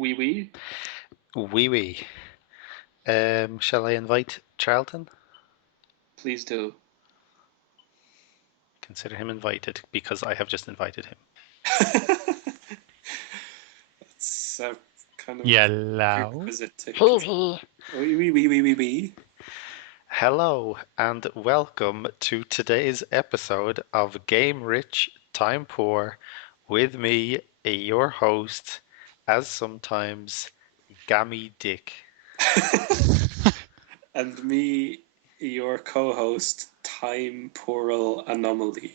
Wee wee. Wee wee. Shall I invite Charlton? Please do. Consider him invited because I have just invited him. It's kind of Yellow. prerequisite to Hee hee. wee. Hello and welcome to today's episode of Game Rich, Time Poor with me, your host, as sometimes Gammy Dick. And me, your co-host, Temporal Anomaly.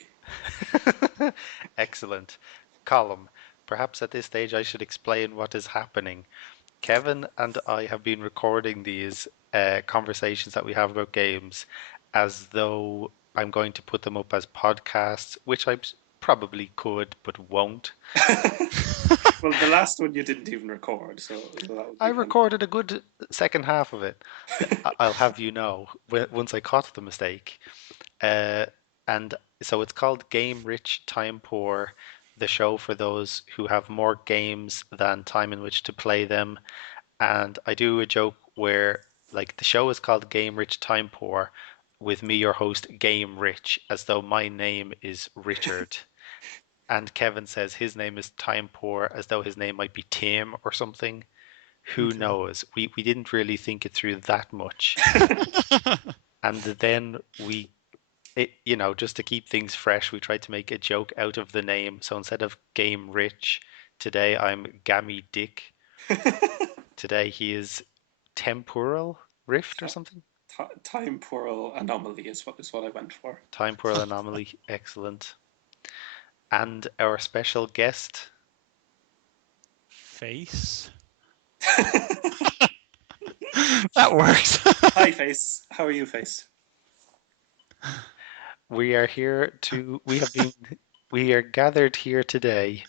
Excellent. Column, perhaps at this stage I should explain what is happening. Kevin and I have been recording these conversations that we have about games as though I'm going to put them up as podcasts, which I probably could but won't. Well, the last one you didn't even record, so that would I be recorded a good second half of it. I'll have you know once I caught the mistake. Uh, and so it's called Game Rich, Time Poor, the show for those who have more games than time in which to play them. And I do a joke where, like, the show is called Game Rich, Time Poor, with me, your host, Game Rich, as though my name is Richard. And Kevin says his name is Time Poor, as though his name might be Tim or something. Who Okay. knows? We didn't really think it through that much. And then just to keep things fresh, we tried to make a joke out of the name. So instead of Game Rich, today I'm Gammy Dick. Today he is Temporal Rift or something? Temporal Anomaly is what I went for. Temporal Anomaly, excellent. And our special guest, Face. That works. Hi, Face. How are you, Face? we are gathered here today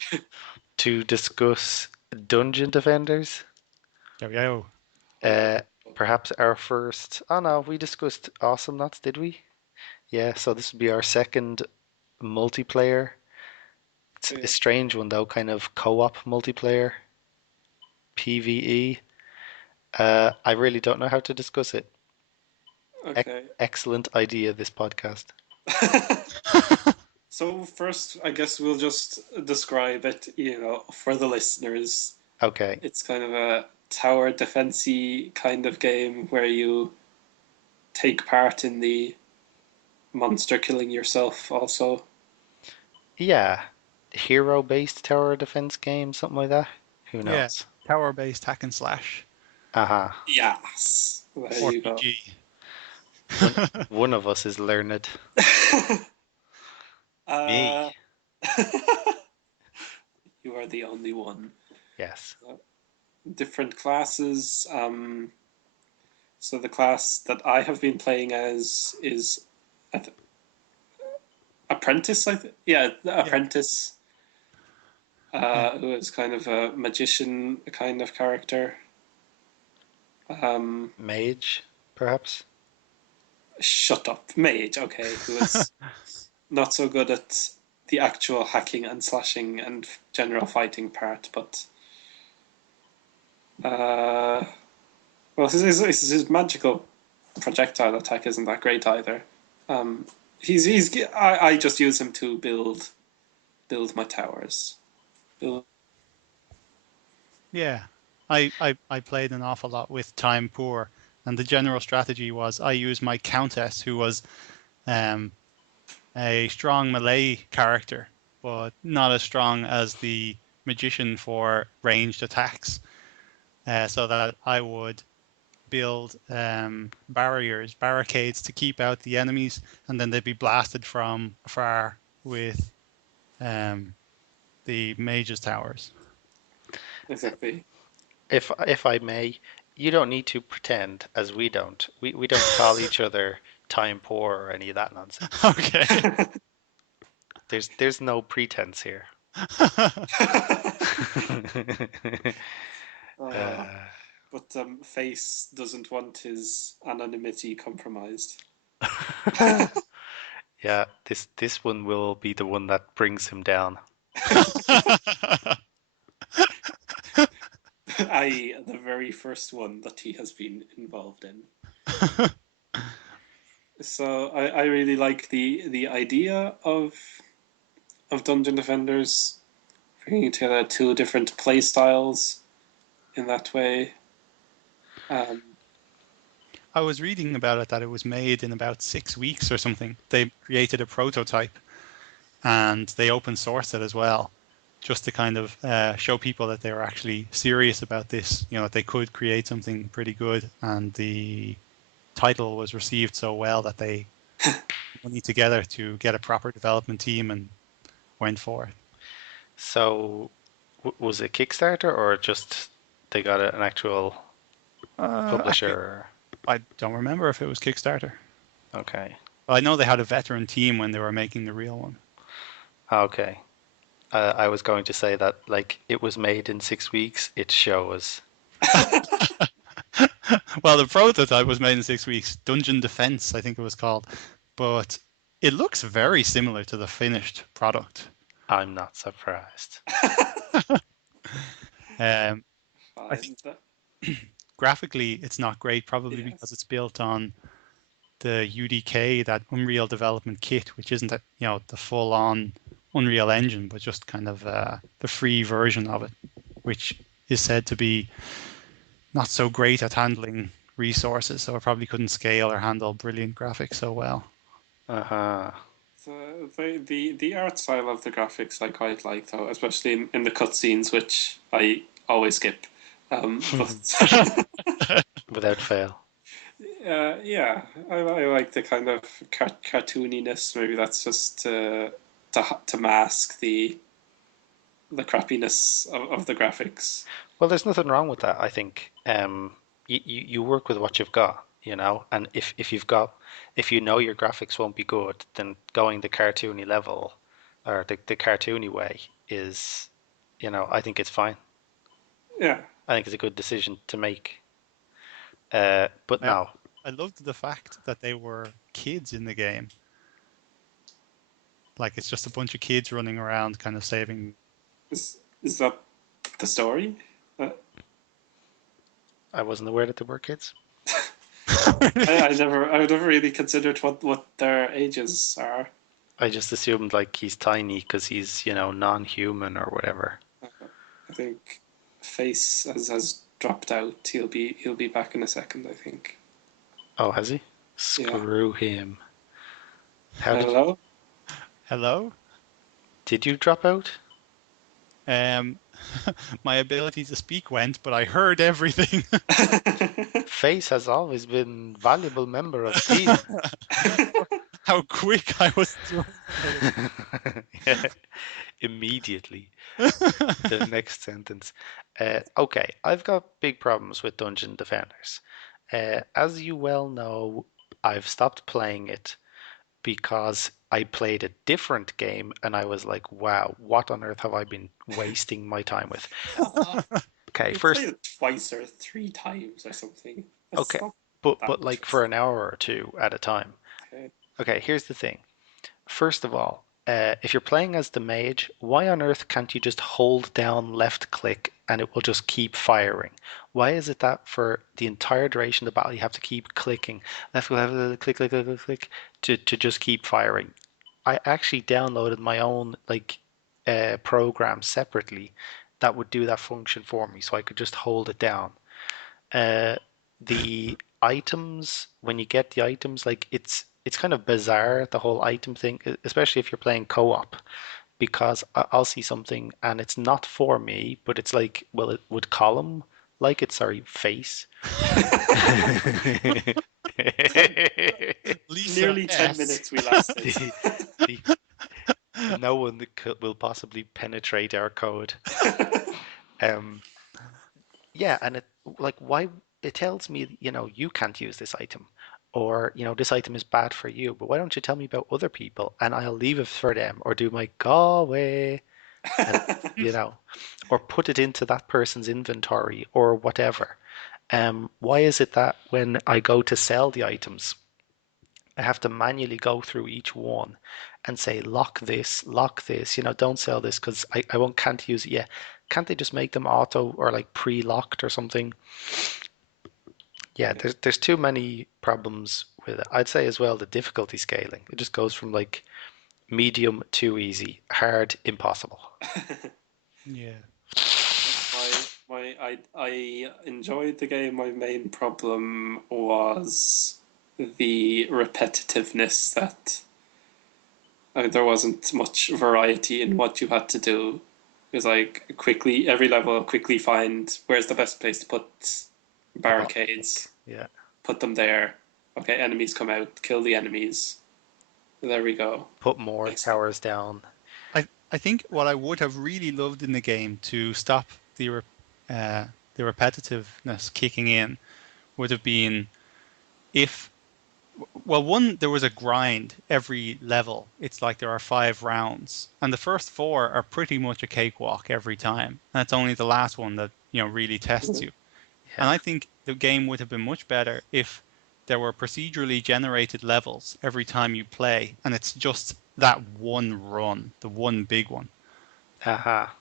to discuss Dungeon Defenders. Yo yo. Uh, Perhaps our first. Oh no, we discussed Awesome Nuts, did we? Yeah, so this would be our second multiplayer. It's a strange one though, kind of co-op multiplayer, PvE. I really don't know how to discuss it. Okay. Excellent idea, this podcast. So first, I guess we'll just describe it, for the listeners. Okay. It's kind of a tower defensey kind of game where you take part in the monster killing yourself also. Yeah. Hero-based tower defense game, something like that. Who Yeah. knows? Tower-based hack and slash. Uh-huh. Yes. There you go. One of us is learned. Me. You are the only one. Yes. Different classes. So the class that I have been playing as is Apprentice, I think. Yeah, Apprentice. Who is kind of a magician kind of character. Mage, perhaps? Shut up. Mage, okay. Who is not so good at the actual hacking and slashing and general fighting part, but his magical projectile attack isn't that great either. I just use him to build my towers. Yeah. I played an awful lot with Time Poor, and the general strategy was I used my Countess, who was a strong melee character, but not as strong as the magician for ranged attacks. So that I would build barricades to keep out the enemies, and then they'd be blasted from afar with the mage's towers. Exactly. If I may, you don't need to pretend, as we don't. We don't call each other time poor or any of that nonsense. Okay. There's no pretense here. But Face doesn't want his anonymity compromised. Yeah, this one will be the one that brings him down. I the very first one that he has been involved in. So I really like the idea of Dungeon Defenders, bringing together two different play styles in that way. Um, I was reading about it that it was made in about 6 weeks or something. They created a prototype and they open sourced it as well, just to kind of show people that they were actually serious about this. You know, that they could create something pretty good, and the title was received so well that they put money together to get a proper development team and went for it. So, was it Kickstarter or just they got an actual Actually, publisher? I don't remember if it was Kickstarter. Okay. I know they had a veteran team when they were making the real one. Okay. I was going to say that, like, it was made in 6 weeks. It shows. Well, the prototype was made in 6 weeks. Dungeon Defense, I think it was called, but it looks very similar to the finished product. I'm not surprised. Um, I think fine. graphically it's not great, probably because Yes. it's built on the UDK, that Unreal Development Kit, which isn't the full-on Unreal Engine, but just kind of the free version of it, which is said to be not so great at handling resources, so it probably couldn't scale or handle brilliant graphics so well. Uh-huh. So the art style of the graphics I quite like though, especially in the cutscenes, which I always skip. But Without fail. yeah, I like the kind of cartooniness. Maybe that's just to mask the crappiness of the graphics. Well, there's nothing wrong with that, I think. You work with what you've got, and if you know your graphics won't be good, then going the cartoony level or the cartoony way is, I think it's fine. Yeah. I think it's a good decision to make. But I no, I loved the fact that they were kids in the game. Like it's just a bunch of kids running around, kind of saving. Is that the story? Uh, I wasn't aware that there were kids. I never really considered what their ages are. I just assumed like he's tiny because he's, non-human or whatever. I think Face has dropped out. He'll be back in a second. I think. Oh, has he? Yeah. Screw him. How Hello. Hello. did you drop out? Um, my ability to speak went, but I heard everything. Face has always been valuable member of team. How quick I was thrown out Yeah, immediately. The of. next sentence. Okay, I've got big problems with Dungeon Defenders. As you well know, I've stopped playing it because I played a different game and I was like, wow, what on earth have I been wasting my time with? Okay, You first, played it twice or three times or something. That's okay, not that but much like of for an hour or two at a time. a okay. Okay, here's the thing. First of all, if you're playing as the mage, why on earth can't you just hold down left click and it will just keep firing? Why is it that for the entire duration of the battle you have to keep clicking left click click click click click to just keep firing? I actually downloaded my own like program separately that would do that function for me, so I could just hold it down. Uh, the items, when you get the items, like it's kind of bizarre, the whole item thing, especially if you're playing co-op, because I'll see something and it's not for me, but it's like, well, it would column like it's sorry face. Lisa Nearly 10 S. minutes we lasted. the, the no one will possibly penetrate our code. Um, Yeah, and it like why it tells me, you can't use this item or, this item is bad for you, but why don't you tell me about other people and I'll leave it for them or do my go away and or put it into that person's inventory or whatever. Why is it that when I go to sell the items, I have to manually go through each one and say lock this, don't sell this because I won't can't use it yet. can't they just make them auto or like pre-locked or something? Yeah, there's too many problems with it. I'd say as well the difficulty scaling. It just goes from like medium too easy, hard impossible. Yeah. I enjoyed the game. My main problem was the repetitiveness that there wasn't much variety in what you had to do. It was like quickly every level quickly find where's the best place to put The bottleneck. barricades, Yeah. put them there. Okay, enemies come out, kill the enemies. There we go. Put more Next level. towers down. I think what I would have really loved in the game to stop uh, the repetitiveness kicking in would have been if, well, one, there was a grind every level. It's like there are 5 rounds, and the first 4 are pretty much a cakewalk every time. And it's only the last one that, really tests you. And Yeah. I think the game would have been much better if there were procedurally generated levels every time you play, and it's just that one run, the one big one. Aha.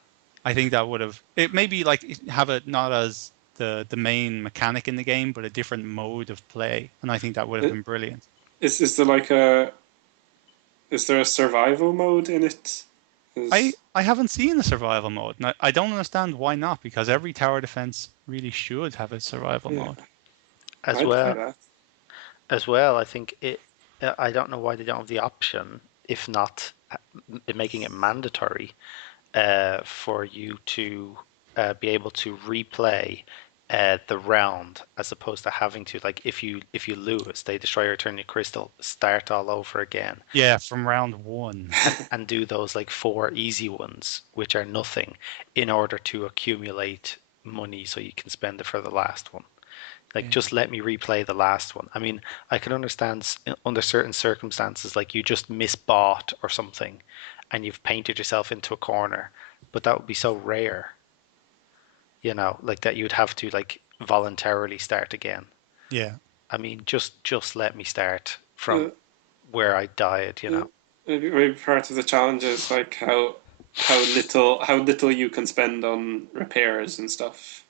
I think that would have it maybe like have it not as the main mechanic in the game, but a different mode of play, and I think that would have been brilliant. Is there like a is there a survival mode in it? I Is I haven't seen the survival mode, and I don't understand why not, because every tower defense really should have a survival yeah, mode. As I'd play well, that. I think it. I don't know why they don't have the option, if not making it mandatory, for you to be able to replay the round as opposed to having to like if you lose, they destroy your Eternia Crystal, start all over again, Yeah, from round one. and do those like 4 easy ones, which are nothing, in order to accumulate money so you can spend it for the last one. Like, Yeah. just let me replay the last one. I mean, I can understand under certain circumstances, like you just misbought or something, and you've painted yourself into a corner, but that would be so rare, like that you'd have to like voluntarily start again. Yeah. I mean, just let me start Uh, from where I died. maybe part of the challenge is like how little you can spend on repairs and stuff.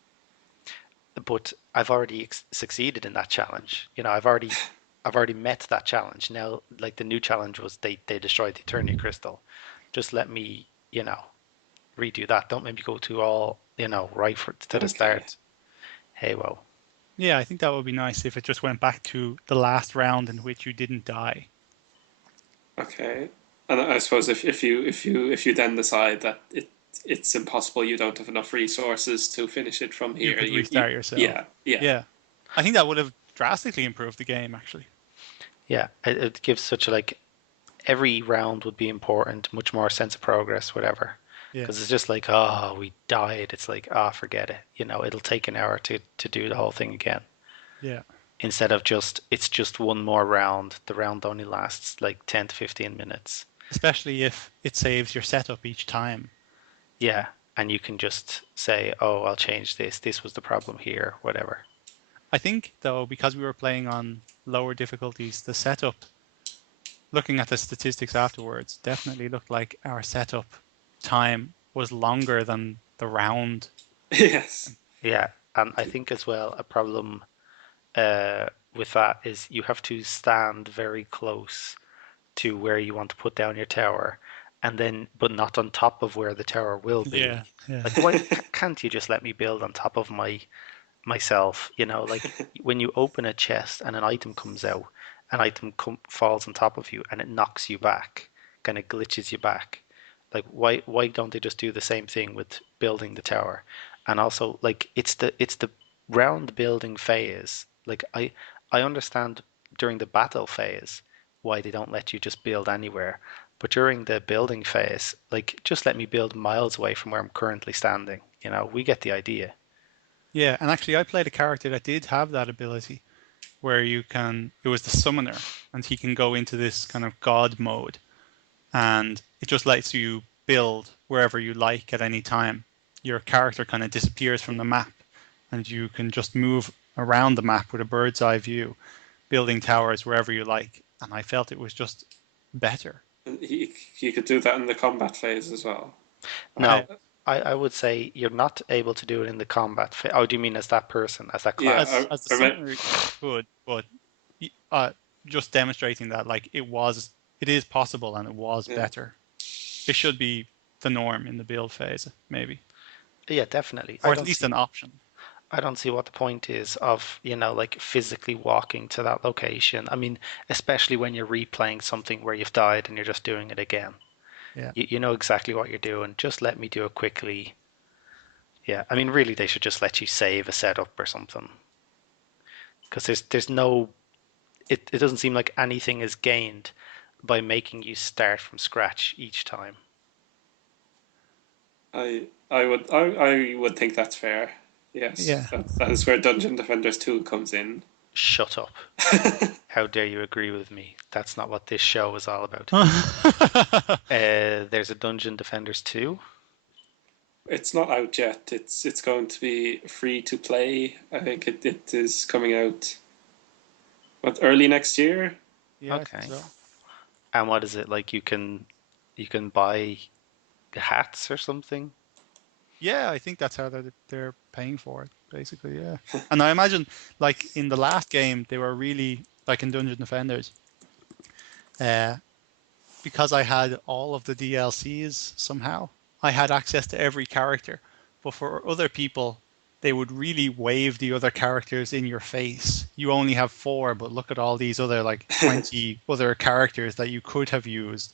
But I've already succeeded in that challenge. I've already met that challenge. Now, like the new challenge was they destroyed the Eternia Crystal. Just let me, redo that. Don't make me go to all, right to the Okay, start. Hey, whoa. Yeah, I think that would be nice if it just went back to the last round in which you didn't die. okay. And I suppose if you then decide that it's impossible, you don't have enough resources to finish it from You here. could You restart yourself. yeah. Yeah. I think that would have drastically improved the game, actually. Yeah, it gives such a like every round would be important, much more sense of progress, whatever. Yeah. Because it's just like, oh, we died. It's like, ah, oh, forget it. It'll take an hour to do the whole thing again. Yeah. Instead of it's just one more round. The round only lasts like 10 to 15 minutes. Especially if it saves your setup each time. Yeah, and you can just say, oh, I'll change this. This was the problem here, whatever. I think, though, because we were playing on lower difficulties, the setup, looking at the statistics afterwards, definitely looked like our setup time was longer than the round. Yes. Yeah, and I think as well a problem with that is you have to stand very close to where you want to put down your tower, and then but not on top of where the tower will Yeah. be. Yeah. Like, why can't you just let me build on top of myself? Like when you open a chest and an item comes out, an item falls on top of you and it knocks you back, kind of glitches you back. Like, why don't they just do the same thing with building the tower? And also, like, it's the round building phase. Like, I understand during the battle phase why they don't let you just build anywhere. But during the building phase, like, just let me build miles away from where I'm currently standing. We get the idea. Yeah. And actually, I played a character that did have that ability where it was the summoner, and he can go into this kind of god mode, and it just lets you build wherever you like at any time. Your character kind of disappears from the map, and you can just move around the map with a bird's eye view, building towers wherever you like. And I felt it was just better. And you could do that in the combat phase as well. I I No, I would say you're not able to do it in the combat phase. Oh, do you mean as that person, as that Yeah, class? As a I meant summary, you could, but just demonstrating that like it is possible and it was yeah. better. It should be the norm in the build phase, maybe, Yeah, definitely. or at least an option. I don't see what the point is of, like physically walking to that location. I mean, especially when you're replaying something where you've died and you're just doing it again. Yeah. You know exactly what you're doing. Just let me do it quickly. Yeah, I mean, really, they should just let you save a setup or something. Because there's no, it doesn't seem like anything is gained by making you start from scratch each time. I would think that's fair. Yeah. Yes, that is where Dungeon Defenders 2 comes in. Shut up. How dare you agree with me? That's not what this show is all about. There's a Dungeon Defenders 2. It's not out yet. It's going to be free to play. I think it is coming out early next year. Yeah, I think Okay. so. And what is it like? You can buy hats or something? Yeah, I think that's how they're paying for it, basically. Yeah, and I imagine like in the last game they were really like in Dungeon Defenders, uh, because I had all of the DLCs somehow. I had access to every character, but for other people, they would really wave the other characters in your face. You only have four, but look at all these other like 20 other characters that you could have used.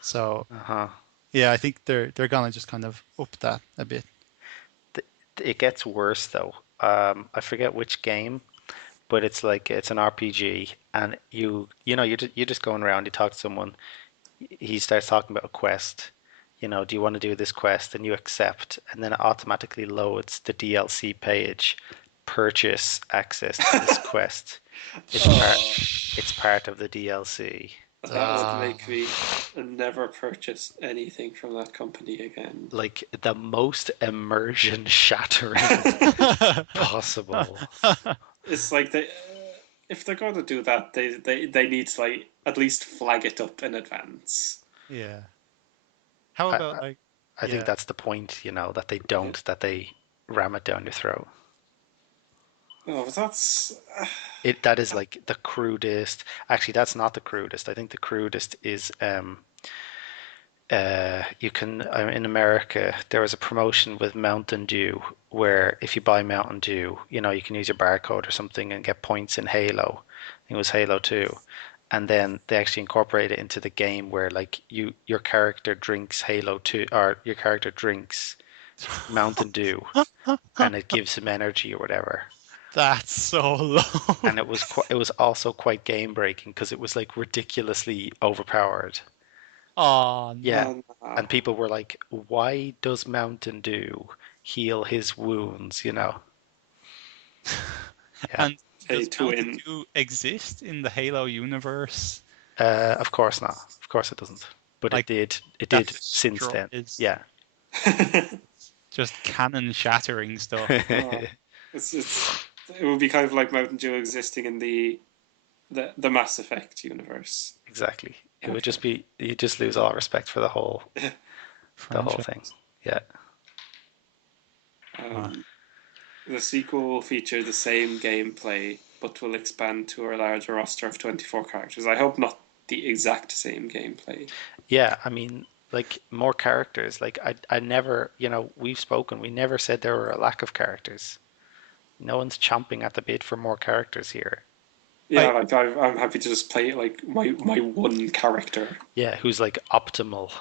So Uh-huh. yeah, I think they're gonna just kind of up that a bit. It gets worse though. I forget which game, but it's like it's an RPG, and you're just going around. You talk to someone. He starts talking about a quest. Do you want to do this quest? And you accept, and then it automatically loads the DLC page. Purchase access to this quest. It's part. Oh, It's part of the DLC. that would Uh, make me never purchase anything from that company again. Like the most immersion shattering possible. It's like if they're going to do that, they need to like at least flag it up in advance. Yeah. How I, about like, I think yeah, that's the point, that they Yeah. don't, that they ram it down your throat. Oh, but that's That is like the crudest. Actually, that's not the crudest. I think the crudest is you can in America there was a promotion with Mountain Dew where if you buy Mountain Dew, you can use your barcode or something and get points in Halo. I think it was Halo 2. And then they actually incorporate it into the game where like your character drinks Halo 2 or your character drinks Mountain Dew and it gives him energy or whatever. that's so low. And it was also quite game breaking because it was like ridiculously overpowered. Oh Yeah, no. and people were like, "Why does Mountain Dew heal his wounds?" Yeah, And pay does to Mountain win. Dew exist in the Halo universe? of course not. Of course it doesn't. But it Like did. It that did since then. destroys Yeah. just cannon shattering stuff. Oh, it would be kind of like Mountain Dew existing in the Mass Effect universe. Exactly. It would Okay. just be you just lose all respect for the whole thing. Franchise. Yeah. Uh, um, the sequel will feature the same gameplay, but will expand to a larger roster of 24 characters. I hope not the exact same gameplay. Yeah, I mean, like more characters. Like I never, we've spoken. We never said there were a lack of characters. No one's chomping at the bit for more characters here. Yeah, I like I'm happy to just play like my one character. Yeah, who's like optimal.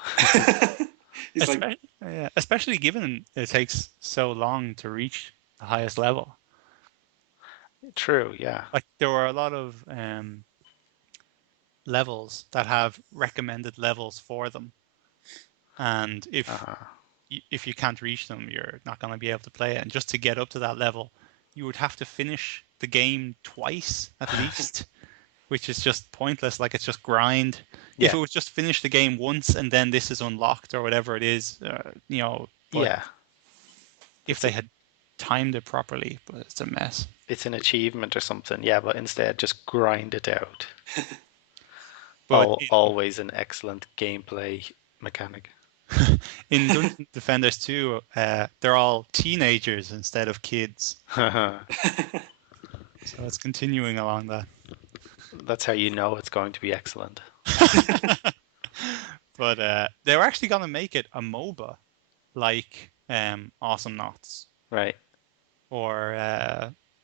He's like, especially given it takes so long to reach the highest level. True, yeah. Like there were a lot of levels that have recommended levels for them, and Uh-huh. if you can't reach them, you're not going to be able to play it. And just to get up to that level, you would have to finish the game twice at least, which is just pointless. Like it's just grind. If Yeah, it was just finish the game once and then this is unlocked or whatever it is, but yeah. if It's they a, had timed it properly, but it's a mess. it's an achievement or something. Yeah, but instead just grind it out. But in Always an excellent gameplay mechanic. In Dungeon Defenders 2, they're all teenagers instead of kids. So it's continuing along that. That's how you know it's going to be excellent. But they were actually going to make it a MOBA, like Awesome Knots Right. or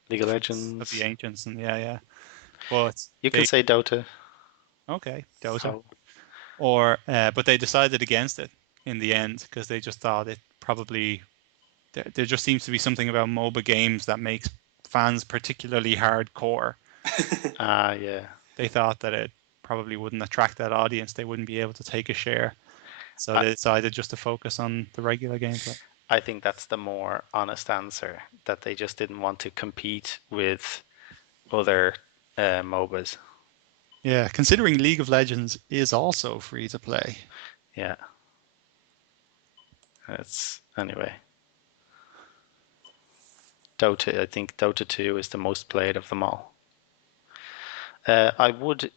League of Defense of the Legends. Ancients, and yeah. But You can they say Dota. okay, Dota, Oh, or but they decided against it in the end because they just thought it probably there just seems to be something about MOBA games that makes fans particularly hardcore. yeah. They thought that it probably wouldn't attract that audience. They wouldn't be able to take a share. So I, they decided just to focus on the regular gameplay. I think that's the more honest answer, that they just didn't want to compete with other MOBAs. Yeah, considering League of Legends is also free to play. Yeah. It's anyway. Dota, I think Dota 2 is the most played of them all. I would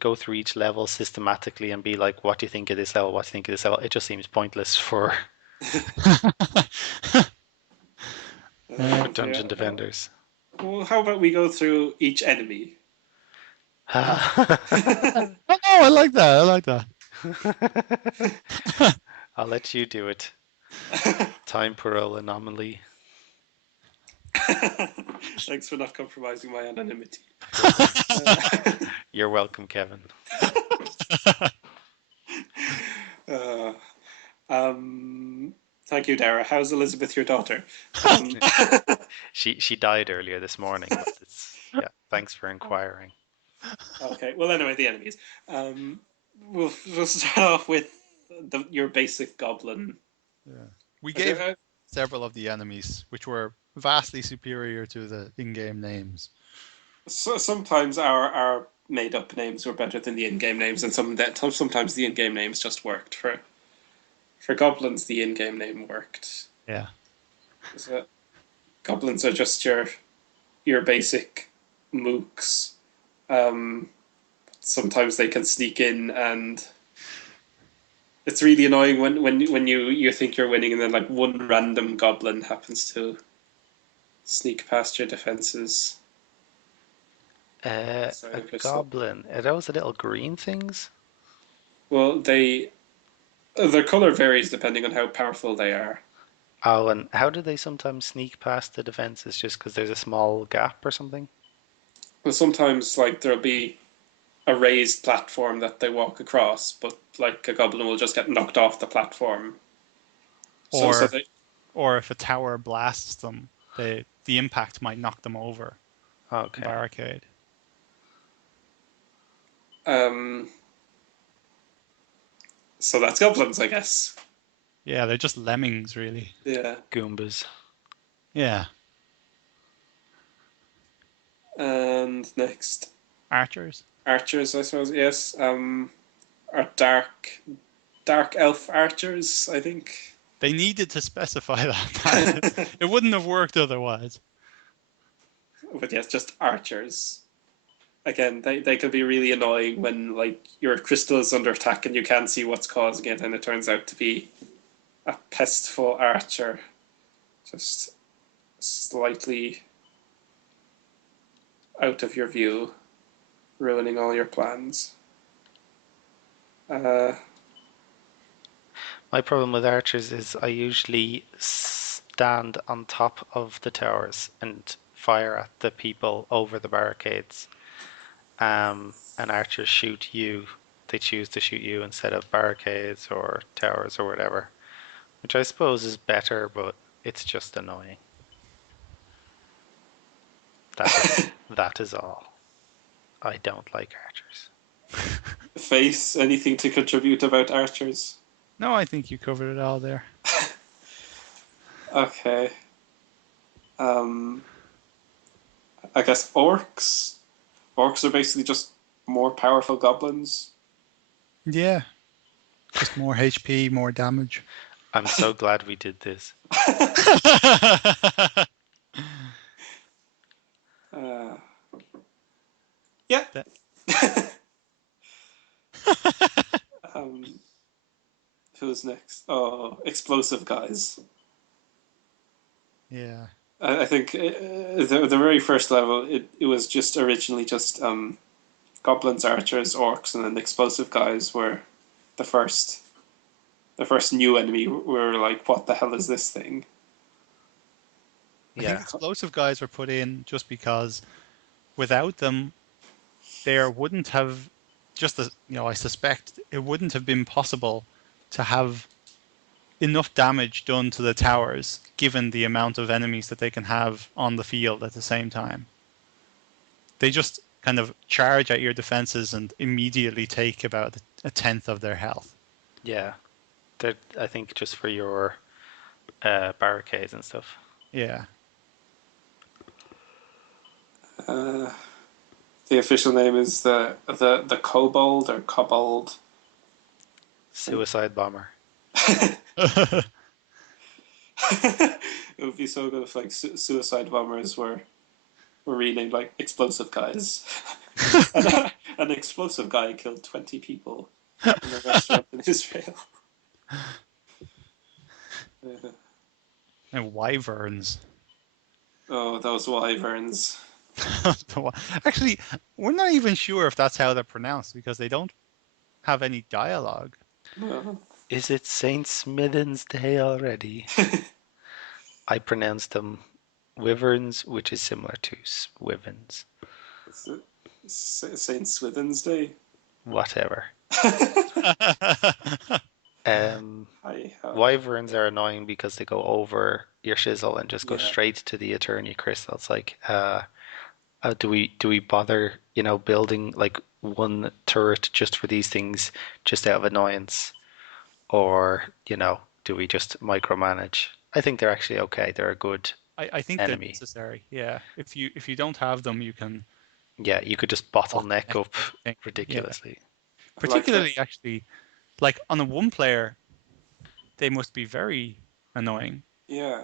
go through each level systematically and be like, what do you think of this level? What do you think of this level? It just seems pointless for Yeah. Dungeon Defenders. Well, how about we go through each enemy? Oh, I like that. I like that. I'll let you do it. Time Pearl Anomaly. Thanks for not compromising my anonymity. You're welcome, Kevin. Uh, thank you, Dara. How's Elizabeth, your daughter? Um, She died earlier this morning, but it's yeah. Thanks for inquiring. okay. Well, anyway, the enemies. Um, we'll start off with your basic goblin. Yeah. We Is there gave several of the enemies, which were vastly superior to the in-game names. so sometimes our made up names were better than the in-game names, and sometimes the in-game names just worked. For goblins, the in-game name worked. Yeah. So goblins are just your basic mooks. Um, Sometimes they can sneak in, and it's really annoying when you think you're winning, and then like one random goblin happens to sneak past your defenses. So A it's goblin. Are those the little green things? well, their color varies depending on how powerful they are. Oh, and how do they sometimes sneak past the defenses just because there's a small gap or something? But sometimes like there'll be a raised platform that they walk across, but like a goblin will just get knocked off the platform. So Or they or if a tower blasts them, the impact might knock them over the Okay. barricade. um so that's goblins, I guess. Yeah, they're just lemmings, really. Yeah. Goombas. Yeah. And next, Archers. archers, I suppose. Yes. Are dark elf archers, I think. They needed to specify that. It wouldn't have worked otherwise. But yes, just archers. Again, they can be really annoying when like your crystal is under attack and you can't see what's causing it, and it turns out to be a pestful archer, just slightly out of your view, ruining all your plans. Uh, My problem with archers is I usually stand on top of the towers and fire at the people over the barricades. And archers shoot you. They choose to shoot you instead of barricades or towers or whatever, which I suppose is better, but it's just annoying. That is all. I don't like archers. Face, anything to contribute about archers? No, I think you covered it all there. Okay. Um, I guess orcs. Orcs are basically just more powerful goblins. Yeah, just more HP, more damage. I'm so glad we did this. uh, yeah. That- um, who's next? explosive guys. Yeah. I think the very first level it was just originally just goblins, archers, orcs, and then explosive guys were the first the first new enemy. We were like, what the hell is this thing? I think Yeah, explosive guys were put in just because without them, there wouldn't have, just as, I suspect it wouldn't have been possible to have enough damage done to the towers given the amount of enemies that they can have on the field at the same time. They just kind of charge at your defenses and immediately take about a tenth of their health. yeah. They're, I think just for your barricades and stuff. Yeah. Uh, the official name is the kobold or kobold. Suicide bomber. It would be so good if like suicide bombers were renamed like explosive guys. An explosive guy killed 20 people in a restaurant in Israel. Uh, And wyverns. oh, those wyverns. Actually, we're not even sure if that's how they're pronounced because they don't have any dialogue. No. Is it Saint Smithens Day already? I pronounce them wyverns, which is similar to swivens. Saint Swithin's Day. Whatever. Um, I Wyverns are annoying because they go over your shizzle and just go yeah. straight to the Eternity Crystal. It's like, do we bother, building like one turret just for these things, just out of annoyance, or do we just micromanage? I think they're actually okay. They're a good I think they're enemy. necessary. Yeah. If you don't have them, you can Yeah, you could just bottleneck bottleneck up everything. Yeah. ridiculously. I like that. Particularly actually, like on a one player, they must be very annoying. Yeah.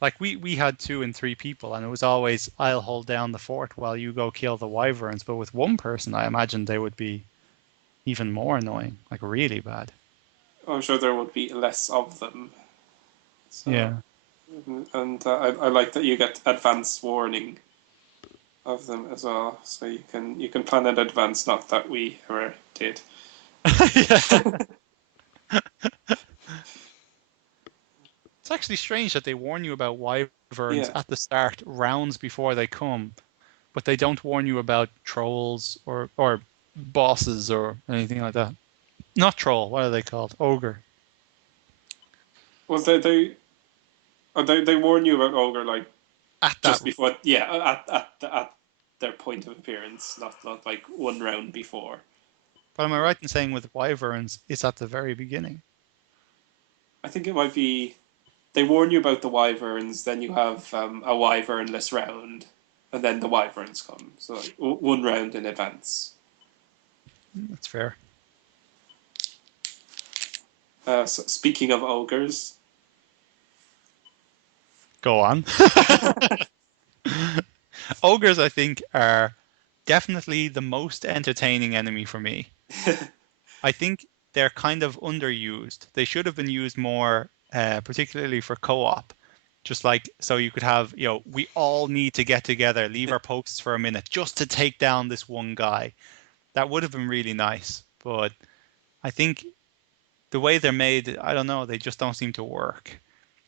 Like we had 2 and 3 people, and it was always I'll hold down the fort while you go kill the wyverns. But with one person, I imagine they would be even more annoying, like really bad. I'm sure there would be less of them. So, Yeah. and I like that you get advance warning of them as well, so you can plan in advance. Not that we ever did. Yeah. It's actually strange that they warn you about wyverns Yeah. at the start, rounds before they come, but they don't warn you about trolls or bosses or anything like that. Not troll. What are they called? Ogre. Well, they warn you about ogre like At that, just before. Yeah, at their point of appearance, not like one round before. but am I right in saying with wyverns, it's at the very beginning? I think it might be they warn you about the wyverns, then you have a wyvernless round, and then the wyverns come. So like, one round in advance. That's fair. So speaking of ogres, Go on. Ogres, I think, are definitely the most entertaining enemy for me. I think they're kind of underused. They should have been used more, particularly for co-op. Just like so you could have, we all need to get together, leave our posts for a minute just to take down this one guy. That would have been really nice. But I think the way they're made, I don't know, they just don't seem to work.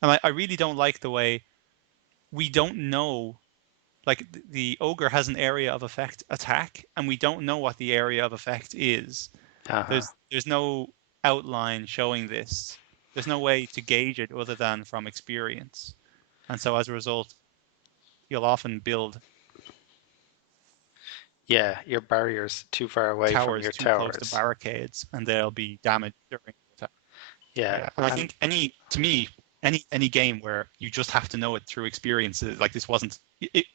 And I really don't like the way we don't know, like the ogre has an area of effect attack, and we don't know what the area of effect is. Uh-huh. There's no outline showing this. There's no way to gauge it other than from experience. And so as a result, you'll often build Yeah, your barrier's too far away from towers your too close to towers. barricades, and they'll be damaged during the attack. Yeah, Yeah, and I and think to me, any game where you just have to know it through experience, like this wasn't.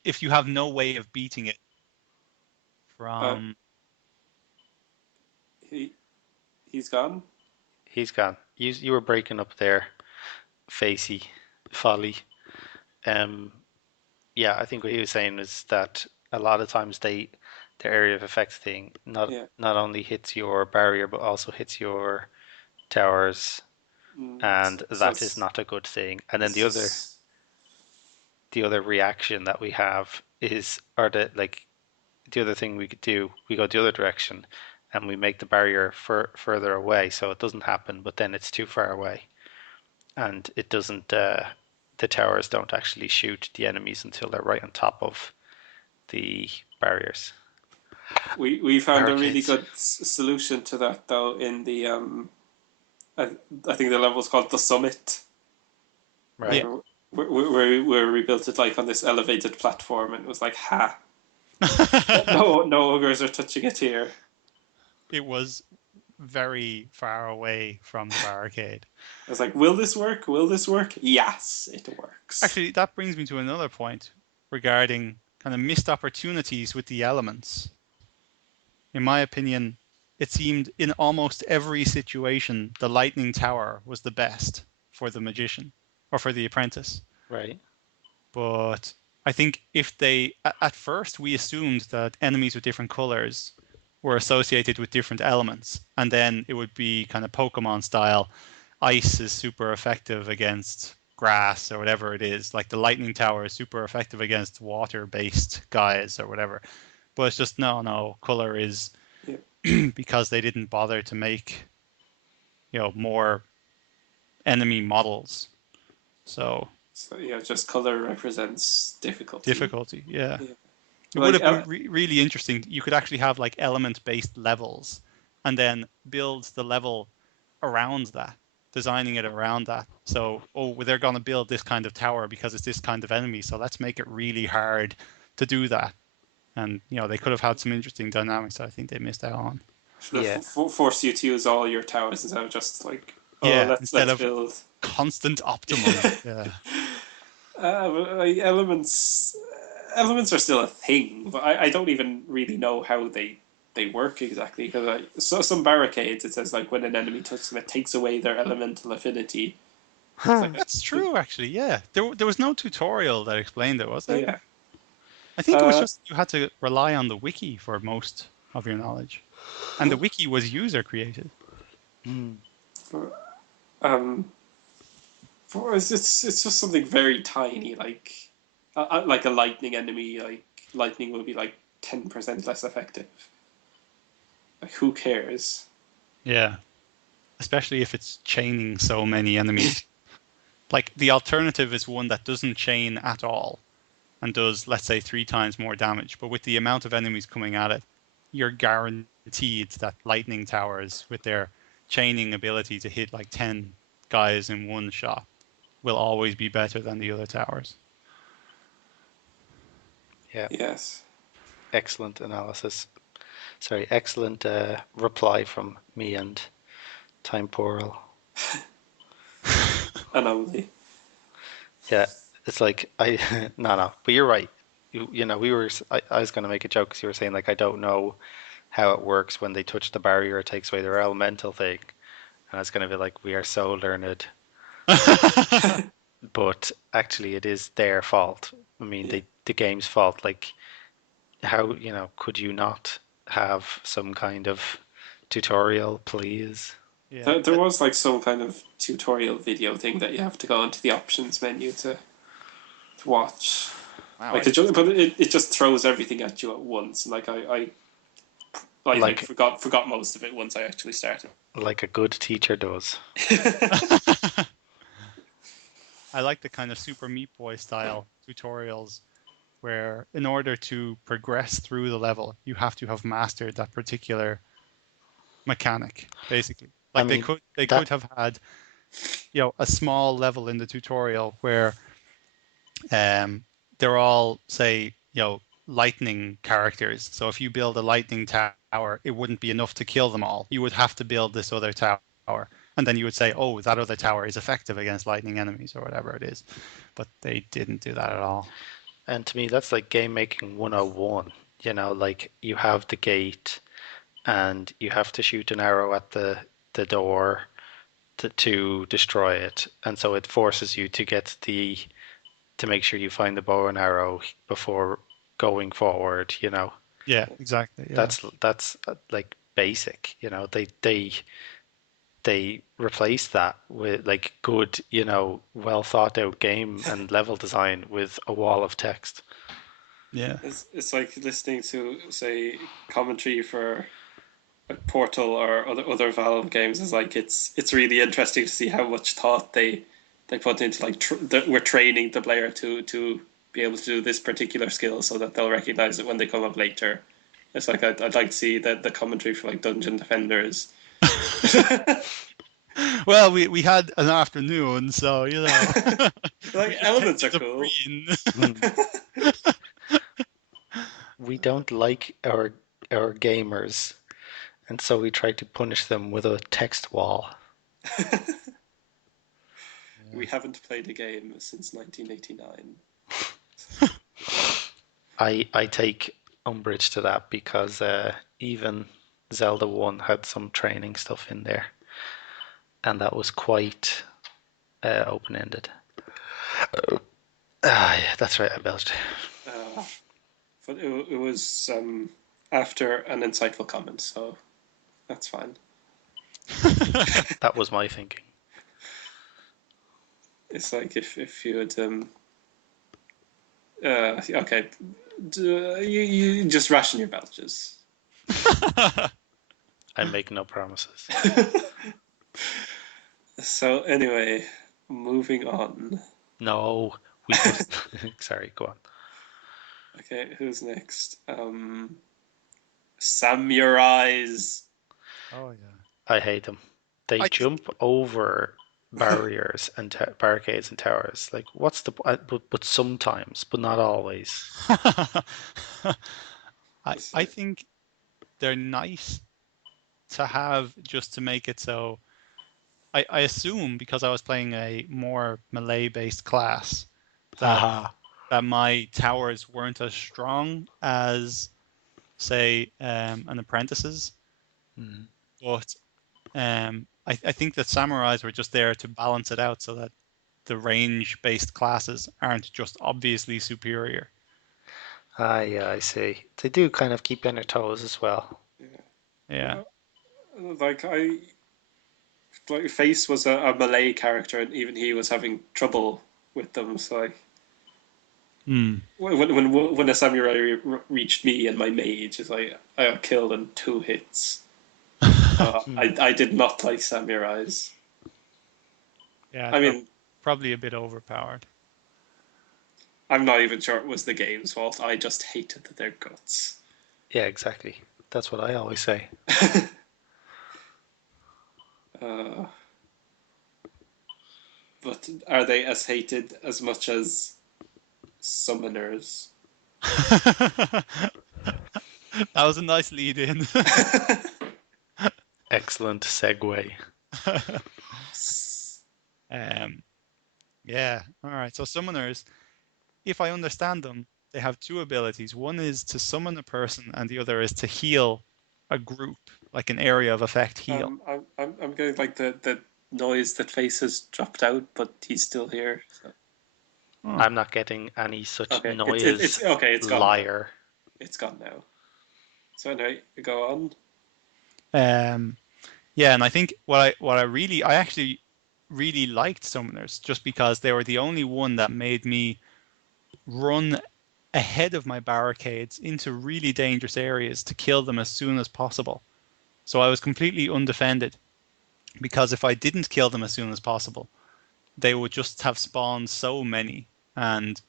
If you have no way of beating it uh, from, he he's gone. he's gone. You were breaking up there, Facey, Folly. Um, yeah, I think what he was saying is that a lot of times their area of effect thing not Yeah, not only hits your barrier but also hits your towers. and So that is not a good thing. And then it's just the other reaction that we have is, or the other thing we could do, we go the other direction, and we make the barrier further away, so it doesn't happen. But then it's too far away, and it doesn't. The towers don't actually shoot the enemies until they're right on top of the barriers, we found a really barricades. good solution to that though in the I, I think the level's called the Summit, Yeah. Right. where we built it like on this elevated platform, and it was like, ha, no ogres are touching it here. It was very far away from the barricade. I was like, will this work? Will this work? Yes, it works. Actually, that brings me to another point regarding kind of missed opportunities with the elements. In my opinion, it seemed in almost every situation the lightning tower was the best for the magician or for the apprentice. Right. But I think if they, at first, we assumed that enemies with different colors were associated with different elements, and then it would be kind of Pokemon style. Ice is super effective against grass or whatever it is. Like the lightning tower is super effective against water-based guys or whatever. But it's just no, color is Yeah. because they didn't bother to make more enemy models. So So yeah, just color represents difficulty. difficulty, yeah. Yeah. It would Like have been really interesting. You could actually have like element-based levels and then build the level around that, designing it around that. So, oh, well, they're going to build this kind of tower because it's this kind of enemy. So let's make it really hard to do that. And, they could have had some interesting dynamics that I think they missed out on. should have Yeah. forced you to use all your towers instead of just like, oh, Yeah, let's instead let's of build. constant optimum. Yeah. But, like, elements are still a thing, but I don't even really know how they work exactly because so some barricades it says like when an enemy touches them it takes away their elemental affinity. It's like That's true, actually. Yeah. There was no tutorial that explained it, was there? yeah. I think it was Uh, just you had to rely on the wiki for most of your knowledge. And the wiki was user created. Mm. for, um, for us, it's just something very tiny, like a lightning enemy. Like lightning will be like 10% less effective. Like who cares? Yeah. Especially if it's chaining so many enemies. Like the alternative is one that doesn't chain at all and does, let's say, 3 times more damage. But with the amount of enemies coming at it, you're guaranteed that lightning towers, with their chaining ability to hit like 10 guys in one shot, will always be better than the other towers. Yeah. Yes. Excellent analysis. Sorry, excellent reply from me and Temporal. Anomaly. Yeah, it's like I no, but you're right. We were. I was going to make a joke because you were saying like I don't know how it works when they touch the barrier. It takes away their elemental thing, and I was going to be like, we are so learned, but actually, it is their fault. I mean, Yeah. the game's fault. Like, how could you not have some kind of tutorial, please? Yeah. There was like some kind of tutorial video thing that you have to go into the options menu to watch. Wow, Like, but it just throws everything at you at once. Like I like Like forgot most of it once I actually started. like a good teacher does. I like the kind of Super Meat Boy style tutorials where in order to progress through the level, you have to have mastered that particular mechanic, basically. I Like they mean could they that could have had, a small level in the tutorial where they're all, say, lightning characters. So if you build a lightning tower, it wouldn't be enough to kill them all. You would have to build this other tower. And then you would say, oh, that other tower is effective against lightning enemies or whatever it is. But they didn't do that at all. And to me, that's like game making 101. Like you have the gate and you have to shoot an arrow at the door to destroy it. And so it forces you to to make sure you find the bow and arrow before going forward. Yeah, exactly. Yeah. That's like basic. They they replaced that with like good, well thought out game and level design with a wall of text. Yeah. It's like listening to, say, commentary for like Portal or other Valve games. Is like it's really interesting to see how much thought they put into like we're training the player to be able to do this particular skill so that they'll recognize it when they come up later. It's like I'd like to see the commentary for like Dungeon Defenders. Well, we had an afternoon, so Like we had elements plenty are of cool. brain. We don't like our gamers, and so we try to punish them with a text wall. We haven't played a game since 1989. I take umbrage to that because even Zelda 1 had some training stuff in there, and that was quite open ended. Yeah, that's right, I belched. Uh, but it was after an insightful comment, so that's fine. That was my thinking. It's like if you had okay, you just ration your belches. I make no promises. So anyway, moving on. No, we must. Sorry, go on. Okay, who's next? Samurais. Oh yeah. I hate them. They I think jump over barriers and barricades and towers. Like, what's the? But sometimes, but not always. I think they're nice to have just to make it so. I assume because I was playing a more melee-based class that Haha. that my towers weren't as strong as say an apprentice's, Mm. but I think that samurais were just there to balance it out so that the range-based classes aren't just obviously superior. Yeah, I see. They do kind of keep you on your toes as well. Yeah. Yeah. Like Face was a Malay character, and even he was having trouble with them. So like Hmm. when a samurai reached me and my mage, it's like I got killed in 2 hits. Hmm. I did not like samurais. Yeah, I they're mean, probably a bit overpowered. I'm not even sure it was the game's fault. I just hated their guts. Yeah, exactly. That's what I always say. uh, but are they as hated as much as summoners? That was a nice lead in. Excellent segue. um, yeah. All right. So summoners, if I understand them, they have two abilities. One is to summon a person, and the other is to heal a group, like an area of effect heal. I'm getting like the noise that Face has dropped out, but he's still here. So. Oh. I'm not getting any such Okay, noise, it's okay. It's gone now. liar. It's gone now. So anyway, go on. Um, yeah, and I think I actually really liked summoners just because they were the only one that made me run ahead of my barricades into really dangerous areas to kill them as soon as possible. So I was completely undefended because if I didn't kill them as soon as possible, they would just have spawned so many and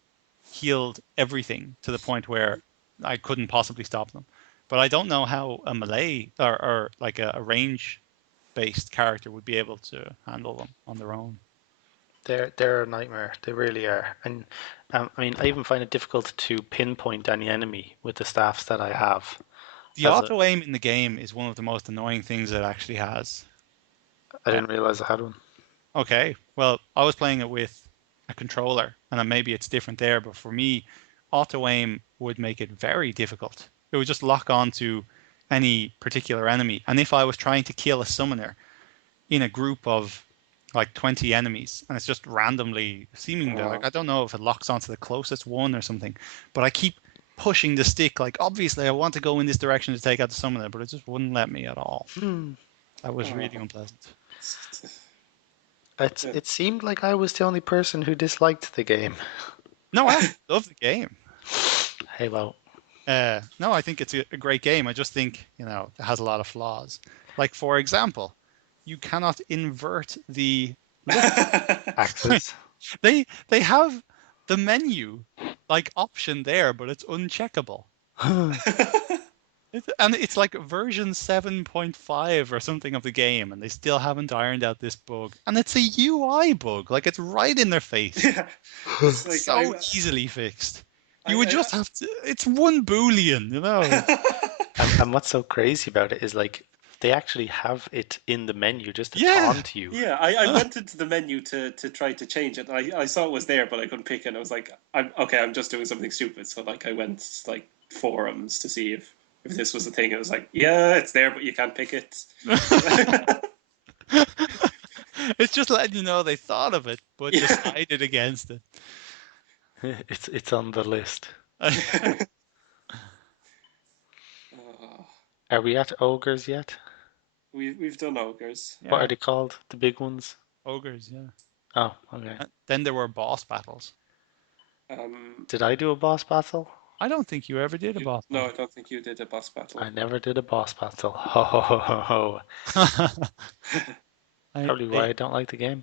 healed everything to the point where I couldn't possibly stop them. But I don't know how a melee or like a range based character would be able to handle them on their own. They're a nightmare. They really are. And I mean, I even find it difficult to pinpoint any enemy with the staffs that I have. The As a, auto aim in the game is one of the most annoying things it actually has. I Uh, didn't realize I had one. okay, well, I was playing it with a controller, and then maybe it's different there, but for me, auto aim would make it very difficult. It would just lock on to any particular enemy. And if I was trying to kill a summoner in a group of like 20 enemies, and it's just randomly seemingly like Uh, I don't know if it locks onto the closest one or something, but I keep pushing the stick like obviously I want to go in this direction to take out the summoner, but it just wouldn't let me at all. Hmm. That was really uh, unpleasant. Yeah. It seemed like I was the only person who disliked the game. No, I actually love the game. Hey, well, No, I think it's a great game. I just think, it has a lot of flaws. Like, for example, you cannot invert the look. axes. They have the menu like option there, but it's uncheckable. And it's like version 7.5 or something of the game, and they still haven't ironed out this bug. And it's a UI bug, like it's right in their face. Yeah, it's like So easily fixed. You would I just have to, it's one boolean. And what's so crazy about it is like they actually have it in the menu just to Yeah. taunt you. yeah, I went into the menu to try to change it. I saw it was there, but I couldn't pick it. And I was like, I'm okay. I'm just doing something stupid. So like, I went like forums to see if this was a thing. It was like, yeah, it's there, but you can't pick it. It's just letting you know they thought of it, but Yeah. decided against it. It's on the list. Oh, Are we at ogres yet? we've done ogres. What are Yeah, they called? The big ones? ogres, yeah. Oh, okay. Then there were boss battles. Um, Did I do a boss battle? I don't think you ever did a boss no, I battle. don't think you did a boss battle. I never did a boss battle. Ho ho ho ho ho. I, Probably why I I don't like the game.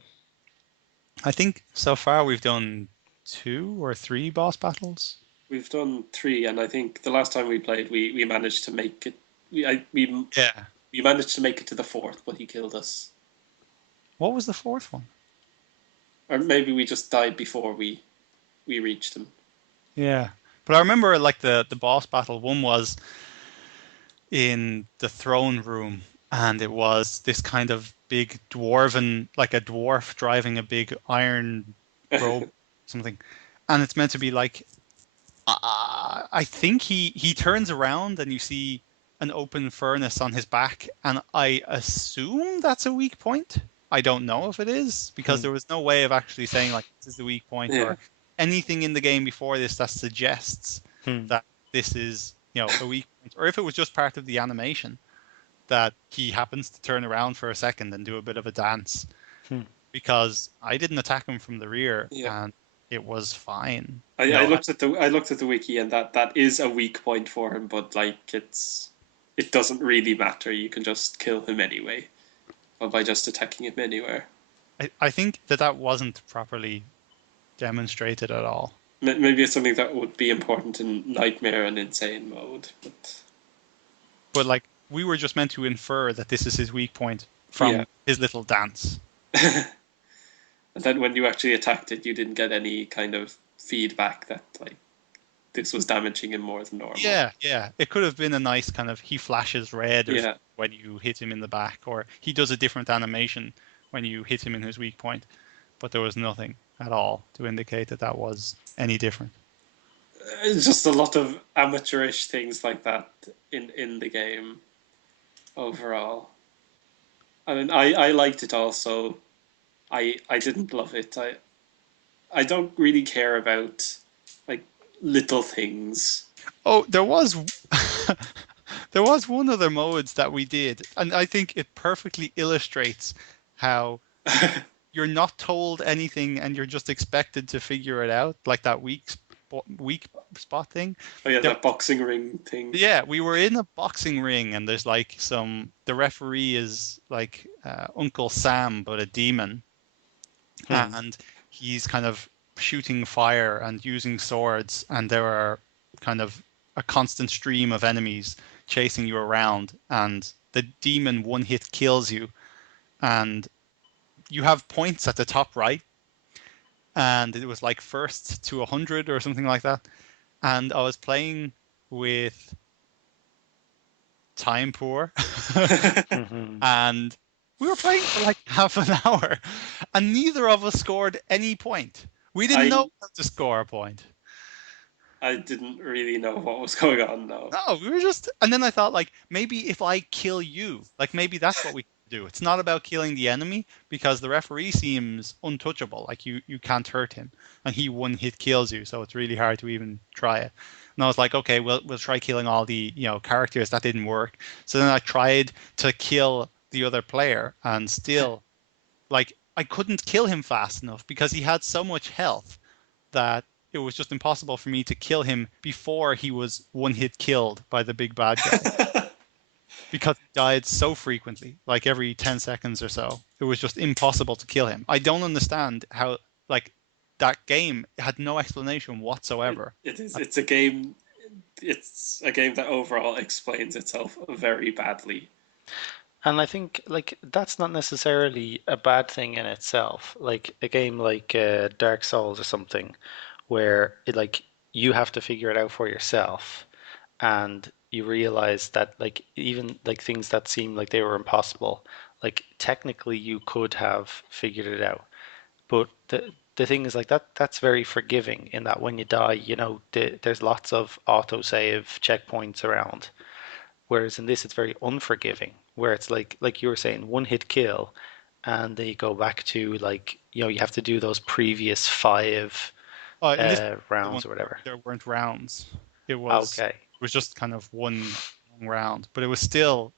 I think so far we've done 2 or 3 boss battles. We've done three, and I think the last time we played, we managed to make it. Yeah. We managed to make it to the fourth, but he killed us. What was the fourth one? Or maybe we just died before we reached him. Yeah. But I remember like the boss battle one was in the throne room, and it was this kind of big dwarven, like a dwarf driving a big iron robe, something. And it's meant to be like, I think he turns around and you see an open furnace on his back, and I assume that's a weak point. I don't know if it is because there was no way of actually saying like this is the weak point Yeah. or anything in the game before this that suggests that this is a weak point, or if it was just part of the animation that he happens to turn around for a second and do a bit of a dance. Because I didn't attack him from the rear Yeah. and it was fine. I looked at the wiki, and that is a weak point for him, but like it doesn't really matter. You can just kill him anyway, or by just attacking him anywhere. I think that wasn't properly demonstrated at all. Maybe it's something that would be important in Nightmare and Insane mode, but But like we were just meant to infer that this is his weak point yeah. from his little dance. And then when you actually attacked it, you didn't get any kind of feedback that like this was damaging him more than normal. Yeah, yeah. It could have been a nice kind of he flashes red or Yeah. when you hit him in the back, or he does a different animation when you hit him in his weak point. But there was nothing at all to indicate that was any different. It's just a lot of amateurish things like that in the game overall. I mean, I liked it also. I didn't love it. I don't really care about like little things. Oh, there was there was one other modes that we did, and I think it perfectly illustrates how you're not told anything and you're just expected to figure it out, like that weak spot thing. Oh yeah, There- that boxing ring thing. yeah, we were in a boxing ring, and there's like the referee is like Uncle Sam, but a demon, and he's kind of shooting fire and using swords, and there are kind of a constant stream of enemies chasing you around, and the demon one hit kills you, and you have points at the top right, and it was like first to 100 or something like that, and I was playing with Time Poor, and we were playing for like half an hour, and neither of us scored any point. We didn't know how to score a point. I didn't really know what was going on now. No, we were just, and then I thought like maybe if I kill you, like maybe that's what we do. It's not about killing the enemy because the referee seems untouchable. Like you can't hurt him, and he one hit kills you, so it's really hard to even try it. And I was like, okay, we'll try killing all the characters. That didn't work. So then I tried to kill the other player, and still like I couldn't kill him fast enough because he had so much health that it was just impossible for me to kill him before he was one hit killed by the big bad guy because he died so frequently, like every 10 seconds or so. It was just impossible to kill him. I don't understand how, like, that game had no explanation whatsoever. it is. It's a game. It's a game that overall explains itself very badly. And I think like that's not necessarily a bad thing in itself. Like a game like Dark Souls or something, where like you have to figure it out for yourself, and you realize that like even like things that seem like they were impossible, like technically you could have figured it out. But the thing is like that's very forgiving in that when you die, there's lots of autosave checkpoints around. Whereas in this, it's very unforgiving, where it's like you were saying, one hit kill, and then you go back to like you have to do those previous five In this the one rounds or whatever. there weren't rounds. Okay, It was just kind of one long round, but it was still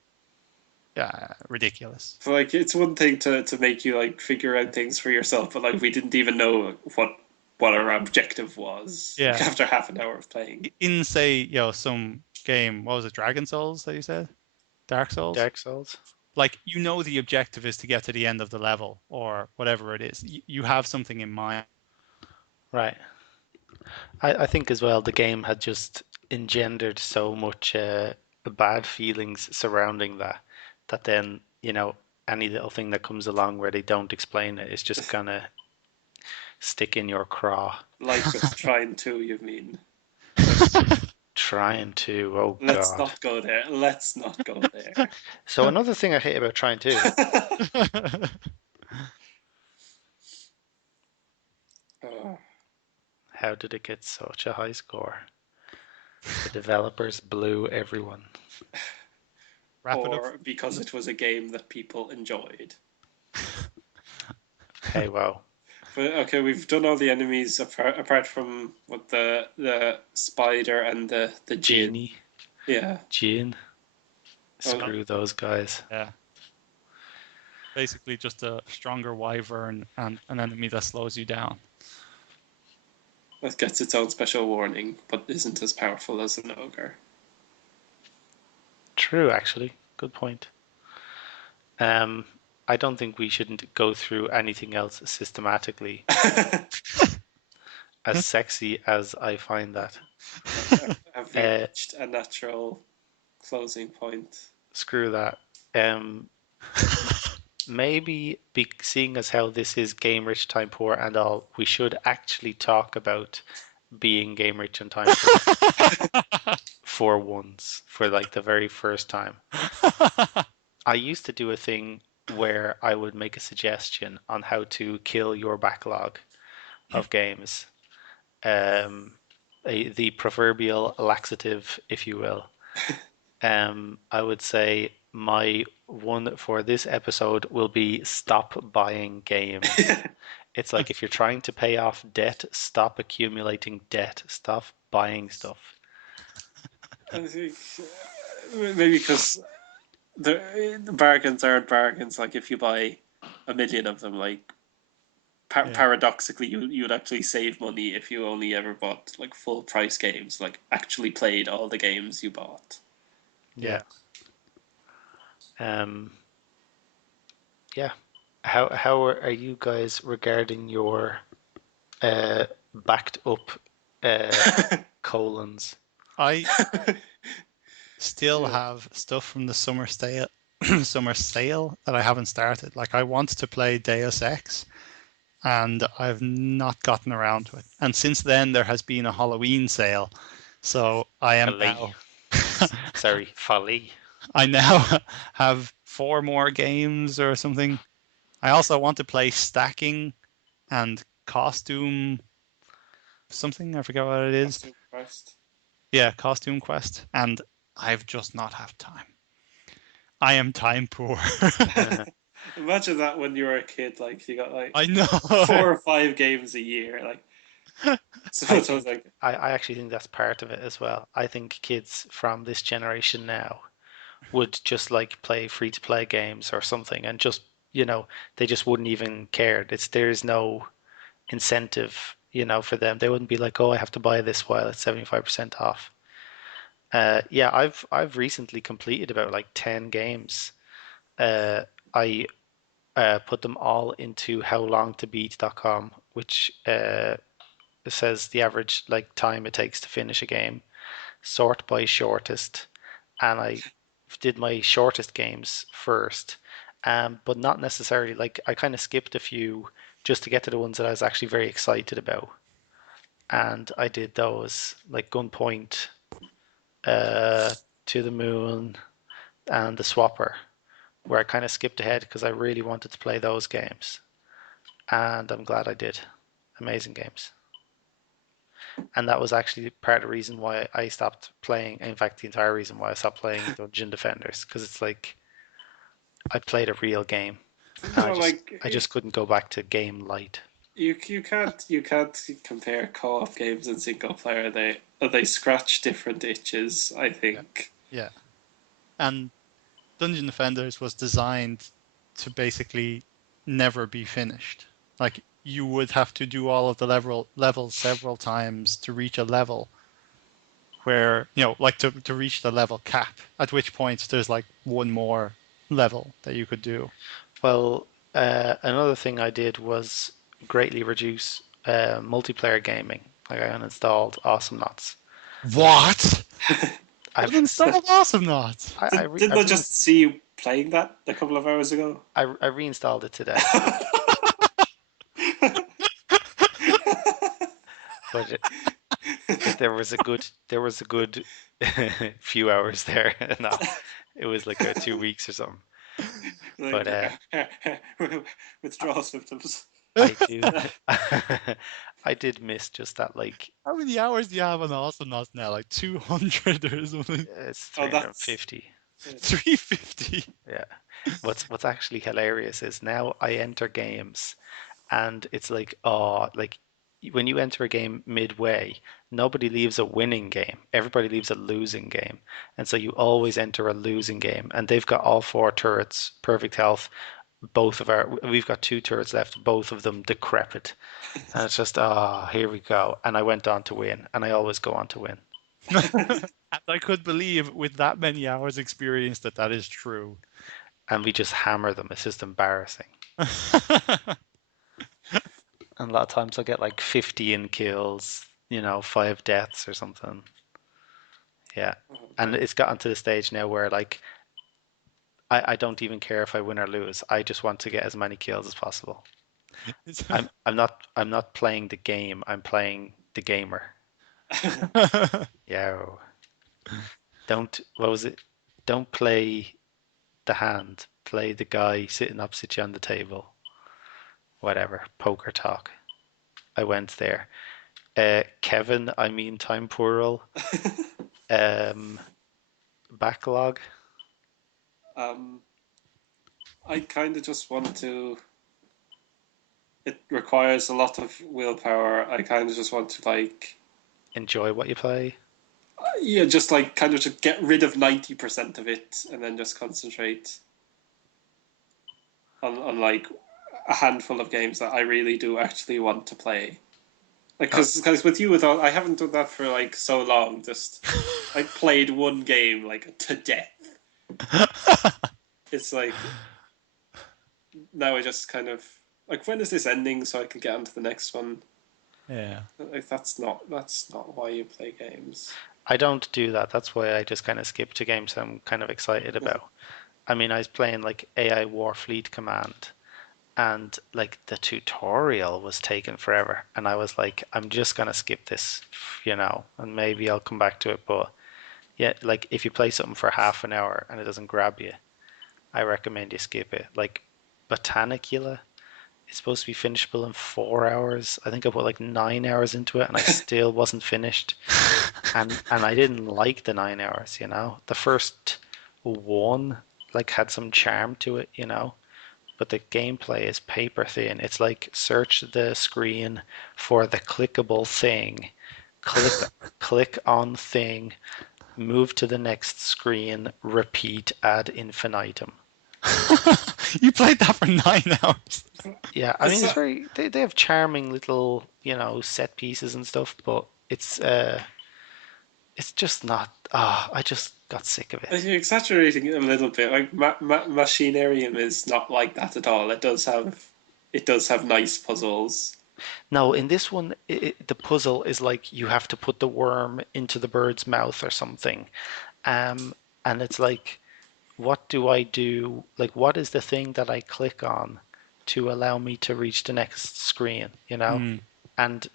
ridiculous. So like it's one thing to make you like figure out things for yourself, but like we didn't even know what our objective was like Yeah. after half an hour of playing. In say, some game, what was it, Dragon Souls that you said? Dark Souls? Dark Souls. Like the objective is to get to the end of the level or whatever it is. You have something in mind. Right. I think as well the game had just engendered so much bad feelings surrounding that then any little thing that comes along where they don't explain it is just gonna stick in your craw. Like with trying to, you mean? Trying to, oh Let's God. not go there. Let's not go there. So another thing I hate about trying to, Oh, how did it get such a high score? The developers blew everyone. Wrap it up. or because it was a game that people enjoyed. Hey, wow. But okay, we've done all the enemies apart from what the spider and the djinn. Genie, Yeah. Jin, Oh, screw those guys. Yeah. Basically just a stronger wyvern and an enemy that slows you down. that gets its own special warning, but isn't as powerful as an ogre. True, actually. Good point. Um, I don't think we shouldn't go through anything else systematically, as sexy as I find that. Have we reached a natural closing point? Screw that. Um, maybe seeing as how this is game rich, time poor, and all, we should actually talk about being game rich and time poor for once, for like the very first time. I used to do a thing where I would make a suggestion on how to kill your backlog of games. The proverbial laxative, if you will. I would say my one for this episode will be stop buying games. It's like if you're trying to pay off debt, stop accumulating debt, stop buying stuff. I think maybe because the bargains aren't bargains. Like if you buy a million of them, like Yeah. paradoxically, you would actually save money if you only ever bought like full price games, like actually played all the games you bought. Yeah. Um, yeah. How are you guys regarding your backed up colons? I still Yeah. have stuff from the summer sale that I haven't started. Like I want to play Deus Ex and I've not gotten around to it. And since then there has been a Halloween sale. So I am Folly. now Sorry, folly. I now have 4 more games or something. I also want to play stacking and costume something. I forget what it is. Costume Quest. Yeah, costume quest. And I've just not have time. I am time poor. Imagine that when you were a kid, like you got like I know. 4 or 5 games a year, like so. I It was think like I actually think that's part of it as well. I think kids from this generation now would just like play free to play games or something and just they just wouldn't even care. There's no incentive, for them. They wouldn't be like, oh, I have to buy this while it's 75% off. Yeah, I've recently completed about like 10 games. I put them all into howlongtobeat.com, which says the average like time it takes to finish a game, sort by shortest, and I did my shortest games first, but not necessarily like I kind of skipped a few just to get to the ones that I was actually very excited about, and I did those like Gunpoint, uh, To the Moon, and the Swapper, where I kind of skipped ahead because I really wanted to play those games, and I'm glad I did. Amazing games. And that was actually part of the reason why I stopped playing. In fact, the entire reason why I stopped playing Dungeon Defenders, because it's like I played a real game, and I No, just like I just couldn't go back to game light. you can't compare co-op games and single player. They scratch different itches, I Yeah. think. Yeah. And Dungeon Defenders was designed to basically never be finished. Like you would have to do all of the levels several times to reach a level where, like to reach the level cap, at which point there's like one more level that you could do. Well, another thing I did was greatly reduce multiplayer gaming. Like I uninstalled Awesome Knots. What? I've Uninstalled Awesome Knots. Didn't I just see you playing that a couple of hours ago? I reinstalled it today, but there was a good few hours there. No, it was like 2 weeks or something. But Like withdrawal symptoms. I do, I did miss just that. Like How many hours do you have on Awesome Knots now? Like 200 or something? it's Oh, that's 350. 350. Yeah. What's actually hilarious is now I enter games and it's like, oh, like when you enter a game midway, nobody leaves a winning game. Everybody leaves a losing game. And so you always enter a losing game. And they've got all four turrets, perfect health. We've got two turrets left, both of them decrepit. And it's just, here we go. And I went on to win. And I always go on to win. And I could believe with that many hours experience that is true. And we just hammer them. It's just embarrassing. And a lot of times I'll get like 15 kills, 5 deaths or something. Yeah. oh, And no. it's gotten to the stage now where like I don't even care if I win or lose. I just want to get as many kills as possible. I'm not playing the game, I'm playing the gamer. Yeah. What was it? Don't play the hand. Play the guy sitting opposite you on the table. Whatever. Poker talk. I went there. Kevin, I mean time plural. Um, backlog. um, I kind of just want to. It requires a lot of willpower. I kind of just want to Enjoy what you play. yeah, just like kind of just get rid of 90% of it and then just concentrate on like a handful of games that I really do actually want to play. Like, Uh, because with you, I haven't done that for like so long. Just I played one game like to death. It's like now I just kind of like when is this ending so I can get on to the next one. Yeah. Like that's not why you play games. I don't do that. That's why I just kind of skip to games I'm kind of excited about. I mean, I was playing like AI Warfleet Command, and like the tutorial was taking forever, and I was like, I'm just gonna skip this, and maybe I'll come back to it. But yeah, like if you play something for half an hour and it doesn't grab you, I recommend you skip it. Like Botanicula, it's supposed to be finishable in 4 hours. I think I put like 9 hours into it and I still wasn't finished. And I didn't like the 9 hours, The first one like had some charm to it. But the gameplay is paper thin. It's like search the screen for the clickable thing, click click on thing, move to the next screen, repeat ad infinitum. You played that for 9 hours. Yeah, I mean It's it's very they have charming little, set pieces and stuff, but it's just not I just got sick of it. you're exaggerating it a little bit. Like Machinarium is not like that at all. It does have nice puzzles. No, in this one the puzzle is like you have to put the worm into the bird's mouth or something. Um and it's like what do I do? Like what is the thing that I click on to allow me to reach the next screen, you know? Hmm. And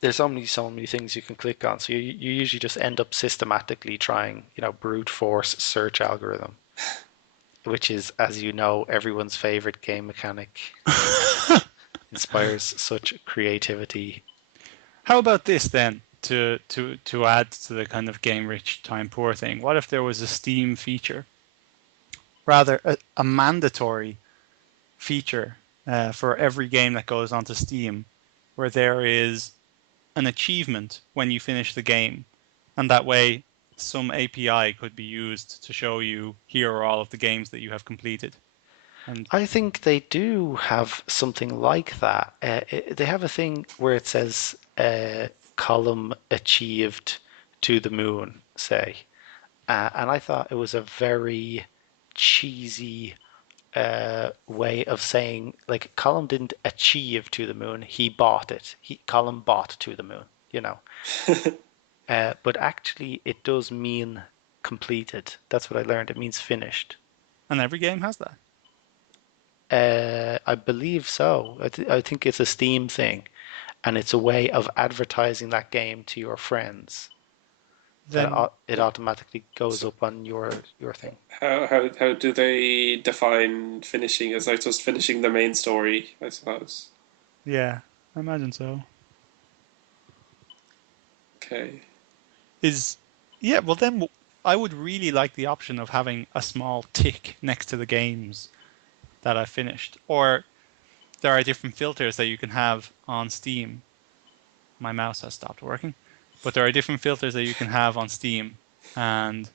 there's so many things you can click on. So you usually just end up systematically trying, brute force search algorithm, which is, as you know, everyone's favorite game mechanic. Inspires such creativity. How about this then? To add to the kind of game rich time poor thing, what if there was a Steam feature, rather a mandatory feature for every game that goes onto Steam, where there is an achievement when you finish the game, and that way some API could be used to show you here are all of the games that you have completed. And I think they do have something like that. They have a thing where it says column achieved to the moon, say. And I thought it was a very cheesy way of saying, like, Colin didn't achieve to the moon, he bought it. Colin bought to the moon, you know. But actually, it does mean completed. That's what I learned. It means finished. every game has that. I believe so. I think it's a Steam thing, and it's a way of advertising that game to your friends. That Then it automatically goes So up on your thing. how do they define finishing? Is like just finishing the main story, I suppose. yeah, I imagine so. Okay. Is Yeah, well then I would really like the option of having a small tick next to the games that I finished. Or there are different filters that you can have on Steam. My mouse has stopped working, but there are different filters that you can have on Steam, and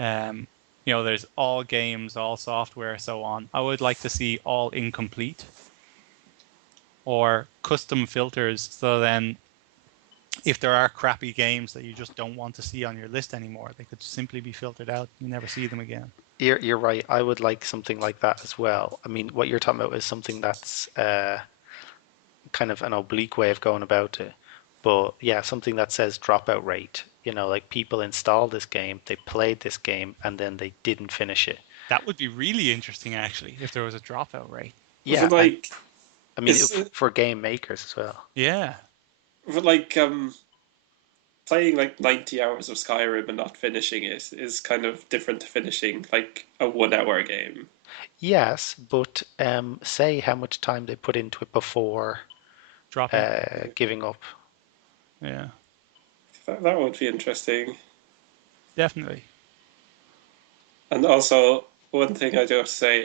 um, there's all games, all software, so on. I would like to see all incomplete or custom filters, so then if there are crappy games that you just don't want to see on your list anymore, they could simply be filtered out. You never see them again. You're right. I would like something like that as well. I mean, what you're talking about is something that's kind of an oblique way of going about it. But yeah, something that says dropout rate. Like people installed this game, they played this game, and then they didn't finish it. That would be really interesting, actually, if there was a dropout rate. Was it Yeah, and like I mean is for game makers as well. Yeah. but like playing like 90 hours of Skyrim and not finishing it is kind of different to finishing like a 1 hour game. Yes, but say how much time they put into it before Dropping. giving up. Yeah, That would be interesting. definitely. And also, one thing I do have to say,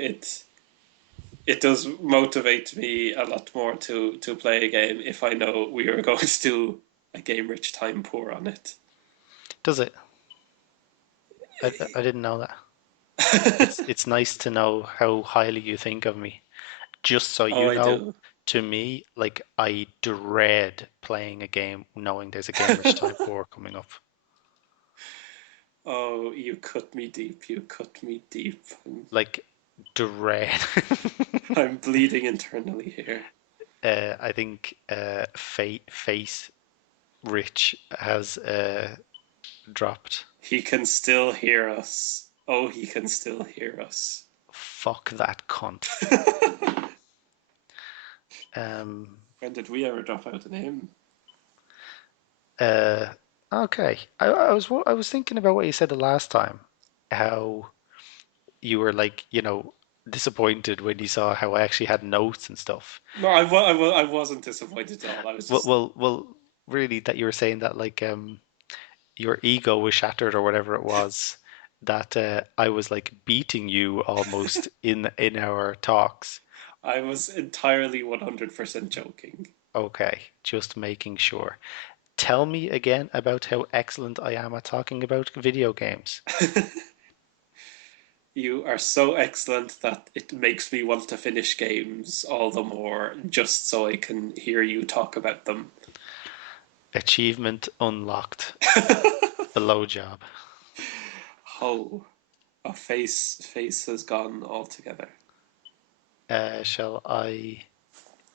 it does motivate me a lot more to play a game if I know we are going to do a game rich time poor on it. Does it? I didn't know that. It's nice to know how highly you think of me. Just so Oh, you I know, do. to me, like I dread playing a game knowing there's a game rich time 4 coming up. Oh, you cut me deep. You cut me deep. Like dread. I'm bleeding internally here. I think Face Rich has dropped. He can still hear us. Oh, he can still hear us. Fuck that cunt. Um, When did we ever drop out a name? uh, okay. I was thinking about what you said the last time. How you were like, disappointed when you saw how I actually had notes and stuff. No, I wasn't disappointed at all. I was Well, just well, well, really, that you were saying that like your ego was shattered or whatever it was. That I was like beating you almost in our talks. I was entirely 100% joking. Okay, just making sure. Tell me again about how excellent I am at talking about video games. You are so excellent that it makes me want to finish games all the more just so I can hear you talk about them. Achievement unlocked. Blowjob. Oh, a face has gone altogether. Shall I?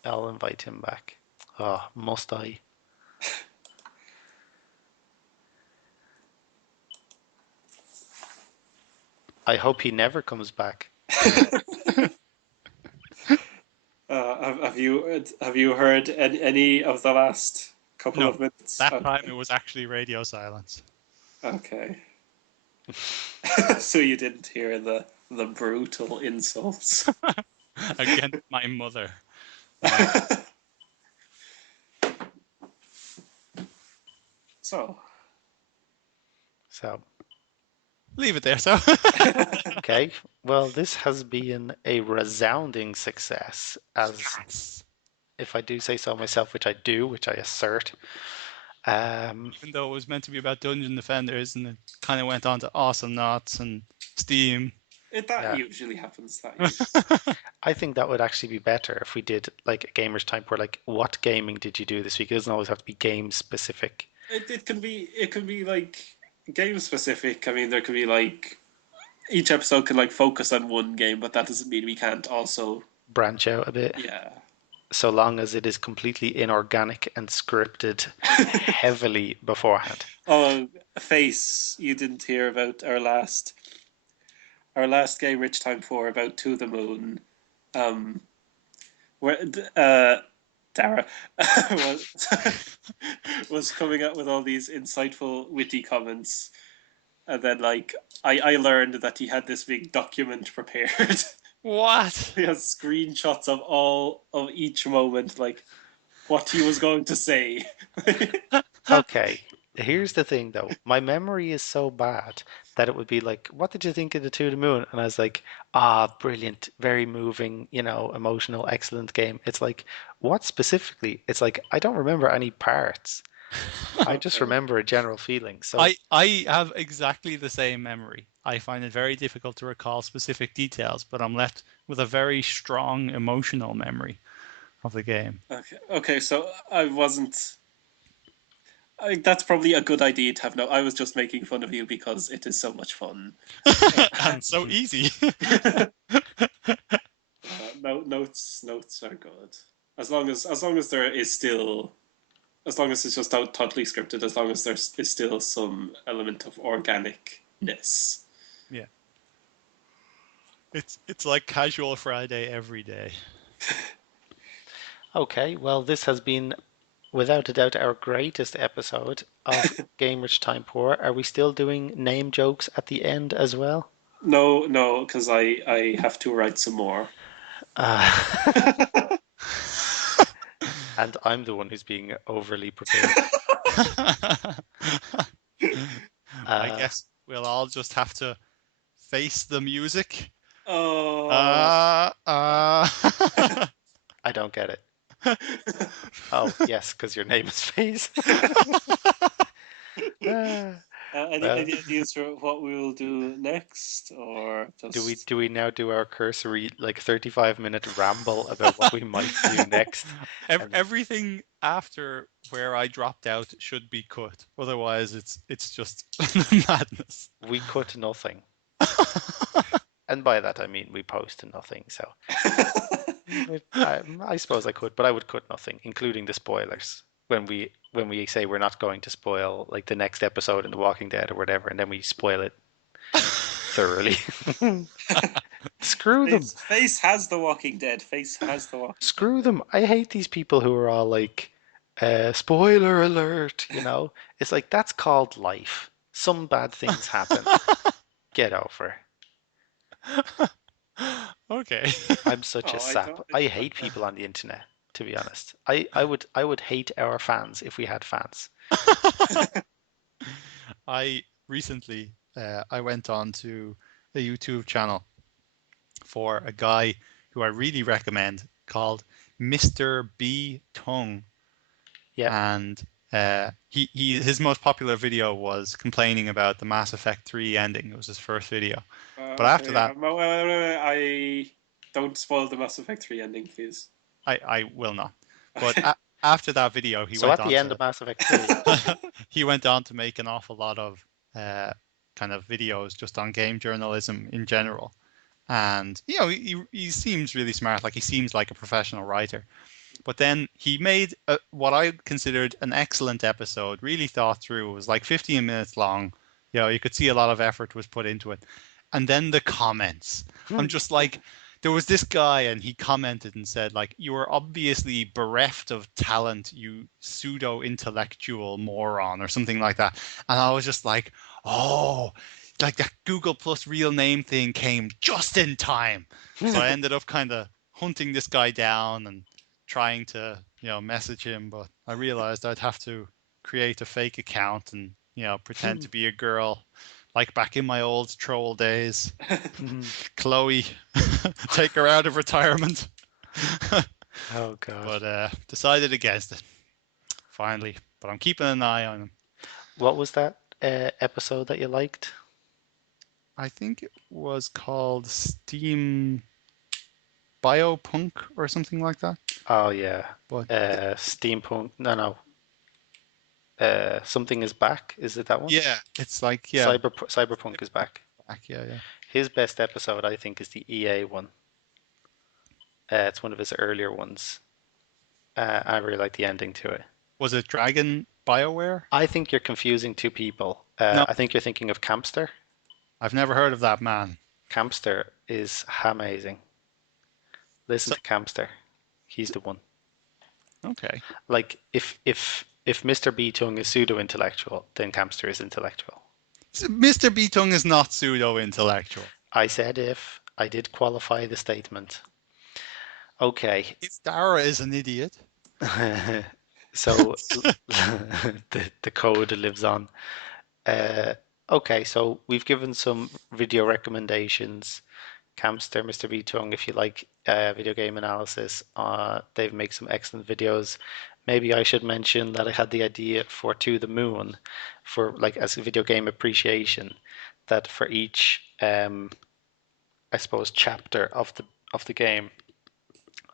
I'll invite him back. Oh, must I? I hope he never comes back. Have you heard any of the last couple No, of minutes? that time it Okay. was actually radio silence. Okay. So you didn't hear the brutal insults. Against my mother. Uh, So, So, leave it there, so. okay. Well, this has been a resounding success, as Yes. if I do say so myself, which I do, which I assert. Even though it was meant to be about Dungeon Defenders and it kind of went on to Awesome Knots and Steam. that Yeah, usually happens. That usually. I think that would actually be better if we did like a gamer's time where like, what gaming did you do this week? It doesn't always have to be game specific. It can be like game specific. I mean, there could be like each episode can like focus on one game, but that doesn't mean we can't also. Branch out a bit, Yeah. so long as it is completely inorganic and scripted heavily beforehand. Oh, Face, you didn't hear about our last game, Rich Time 4, about To the Moon. Um, where Dara was was coming up with all these insightful, witty comments, and then like I learned that he had this big document prepared. What? He has screenshots of all of each moment, like what he was going to say. Okay, here's the thing though. My memory is so bad that it would be like, what did you think of the To the Moon? And I was like, ah, brilliant, very moving, emotional, excellent game. It's like, what specifically? It's like, I don't remember any parts. I just Okay. remember a general feeling. So, I have exactly the same memory. I find it very difficult to recall specific details, but I'm left with a very strong emotional memory of the game. Okay. Okay. So I wasn't. That's probably a good idea to have. No, I was just making fun of you because it is so much fun. And so easy. No, notes are good. As long as there is still, as long as it's just totally scripted, as long as there is still some element of organicness. Yeah. It's like casual Friday every day. okay, well, this has been without a doubt our greatest episode of Gamers Time Poor. Are we still doing name jokes at the end as well? No, no, because I have to write some more. Uh, and I'm the one who's being overly prepared. I Uh, guess we'll all just have to face the music. Oh. Uh, uh. I don't get it. Oh, yes, because your name is Face. uh, Any well, ideas for what we will do next, or do we just do we now do our cursory like 35-minute ramble about what we might do next? And Everything after where I dropped out should be cut. Otherwise, it's just madness. we cut nothing. And by that I mean we post nothing. So I suppose I could, but I would cut nothing, including the spoilers. When we say we're not going to spoil like the next episode in The Walking Dead or whatever, and then we spoil it thoroughly. Screw them. Face has The Walking Dead. Face has The Walking Screw them. I hate these people who are all like, spoiler alert, It's like that's called life. Some bad things happen. Get over. Okay. I'm such a Oh, I sap. don't. I I don't like hate people on the internet, to be honest. I would hate our fans if we had fans. that. I recently I went on to a YouTube channel for a guy who I really recommend called Mr. B Tongue, Yeah. and his most popular video was complaining about the Mass Effect 3 ending. It was his first video. But after Okay, that, I don't spoil the Mass Effect 3 ending, please. I will not. But Okay. After that video, he So went at the on end of to Mass Effect 3, he went on to make an awful lot of kind of videos just on game journalism in general. And he seems really smart. Like he seems like a professional writer. But then he made what I considered an excellent episode, really thought through. It was like 15 minutes long. You could see a lot of effort was put into it. And then the comments. I'm just like, there was this guy and he commented and said, like, you are obviously bereft of talent, you pseudo-intellectual moron, or something like that. And I was just like, oh, like that Google Plus real name thing came just in time. So I ended up kind of hunting this guy down and trying to message him, but I realized I'd have to create a fake account and pretend to be a girl, like back in my old troll days. Chloe, take her out of retirement. oh god, But decided against it finally. But I'm keeping an eye on him. what was that episode that you liked? I think it was called Steam Biopunk or something like that. Oh yeah, But steampunk. No, something is back. Is it that one? yeah, it's like yeah, Cyberpunk is back. back, yeah. His best episode, I think, is the EA one. It's one of his earlier ones. I really like the ending to it. Was it Dragon BioWare? I think you're confusing two people. No, I think you're thinking of Campster. I've never heard of that man. Campster is amazing. Listen So, to Campster. He's the one. okay. Like if Mr. B Tung is pseudo intellectual, then Campster is intellectual. So Mr. Beatung is not pseudo-intellectual. I said if I did qualify the statement. Okay. If Dara is an idiot. So the code lives on. Okay, so we've given some video recommendations. Campster, Mr. B Tung, if you like video game analysis, they've made some excellent videos. Maybe I should mention that I had the idea for To the Moon, for like as a video game appreciation, that for each I suppose chapter of the game,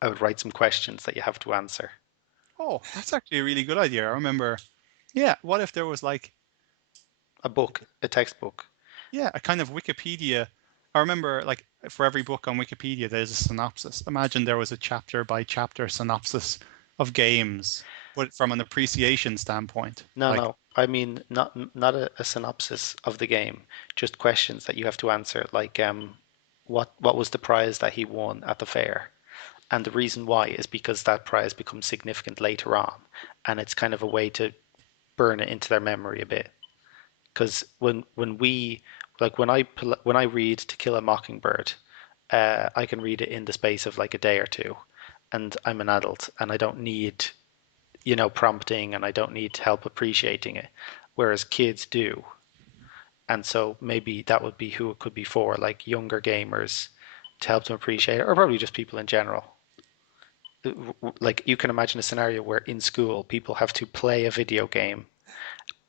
I would write some questions that you have to answer. Oh, that's actually a really good idea. I remember. Yeah, what if there was like, A book, a textbook. yeah, a kind of Wikipedia. I remember like for every book on Wikipedia, there's a synopsis. Imagine there was a chapter by chapter synopsis of games, but from an appreciation standpoint. No, Like, no. I mean, not a synopsis of the game, just questions that you have to answer, like what was the prize that he won at the fair? And the reason why is because that prize becomes significant later on, and it's kind of a way to burn it into their memory a bit. Because when we like when I read To Kill a Mockingbird, I can read it in the space of like a day or two, and I'm an adult and I don't need prompting, and I don't need help appreciating it, whereas kids do. And so maybe that would be who it could be for, like younger gamers, to help them appreciate it, or probably just people in general. Like you can imagine a scenario where in school people have to play a video game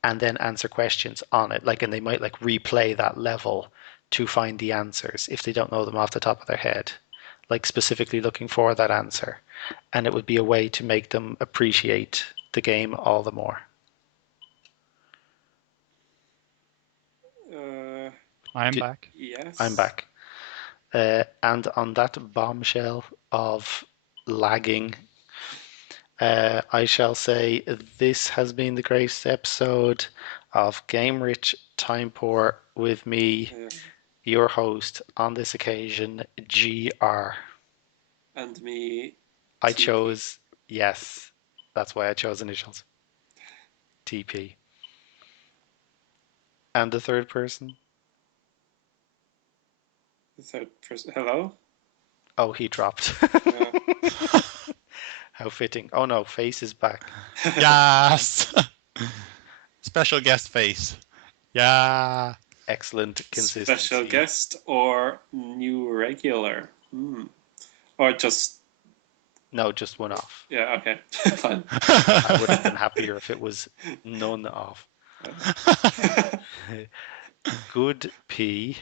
and then answer questions on it, like, and they might like replay that level to find the answers if they don't know them off the top of their head, like specifically looking for that answer. And it would be a way to make them appreciate the game all the more. I'm Did, back. I'm Yes. back. And on that bombshell of lagging, I shall say this has been the greatest episode of Game Rich Time Poor with me, your host on this occasion, GR. And me, I TP. chose, yes, that's why I chose initials. TP. And the third person? The third person. Hello? Oh, he dropped. Yeah. How fitting. Oh no, Face is back. Yes. Special guest face. Yeah. Excellent Special consistency. guest or new regular? Or just No, just one off. Yeah, okay. Fine. I would have been happier if it was none off. Good P.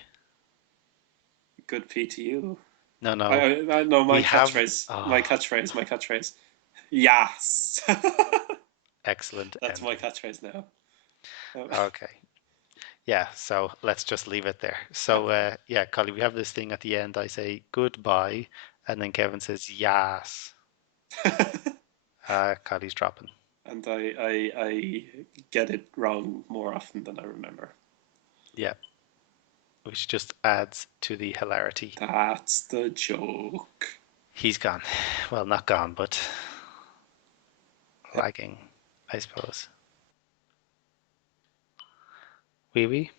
Good P to you. No, no. No, We my have. catchphrase. My Oh, catchphrase. My catchphrase. Yes. excellent That's my ending. catchphrase now. Okay. Yeah, so let's just leave it there. Yeah. So, yeah, Collie, we have this thing at the end. I say goodbye, and then Kevin says yes. Collie's dropping. And I get it wrong more often than I remember. Yeah, which just adds to the hilarity. That's the joke. He's gone. Well, not gone, but lagging, I suppose. Wee wee.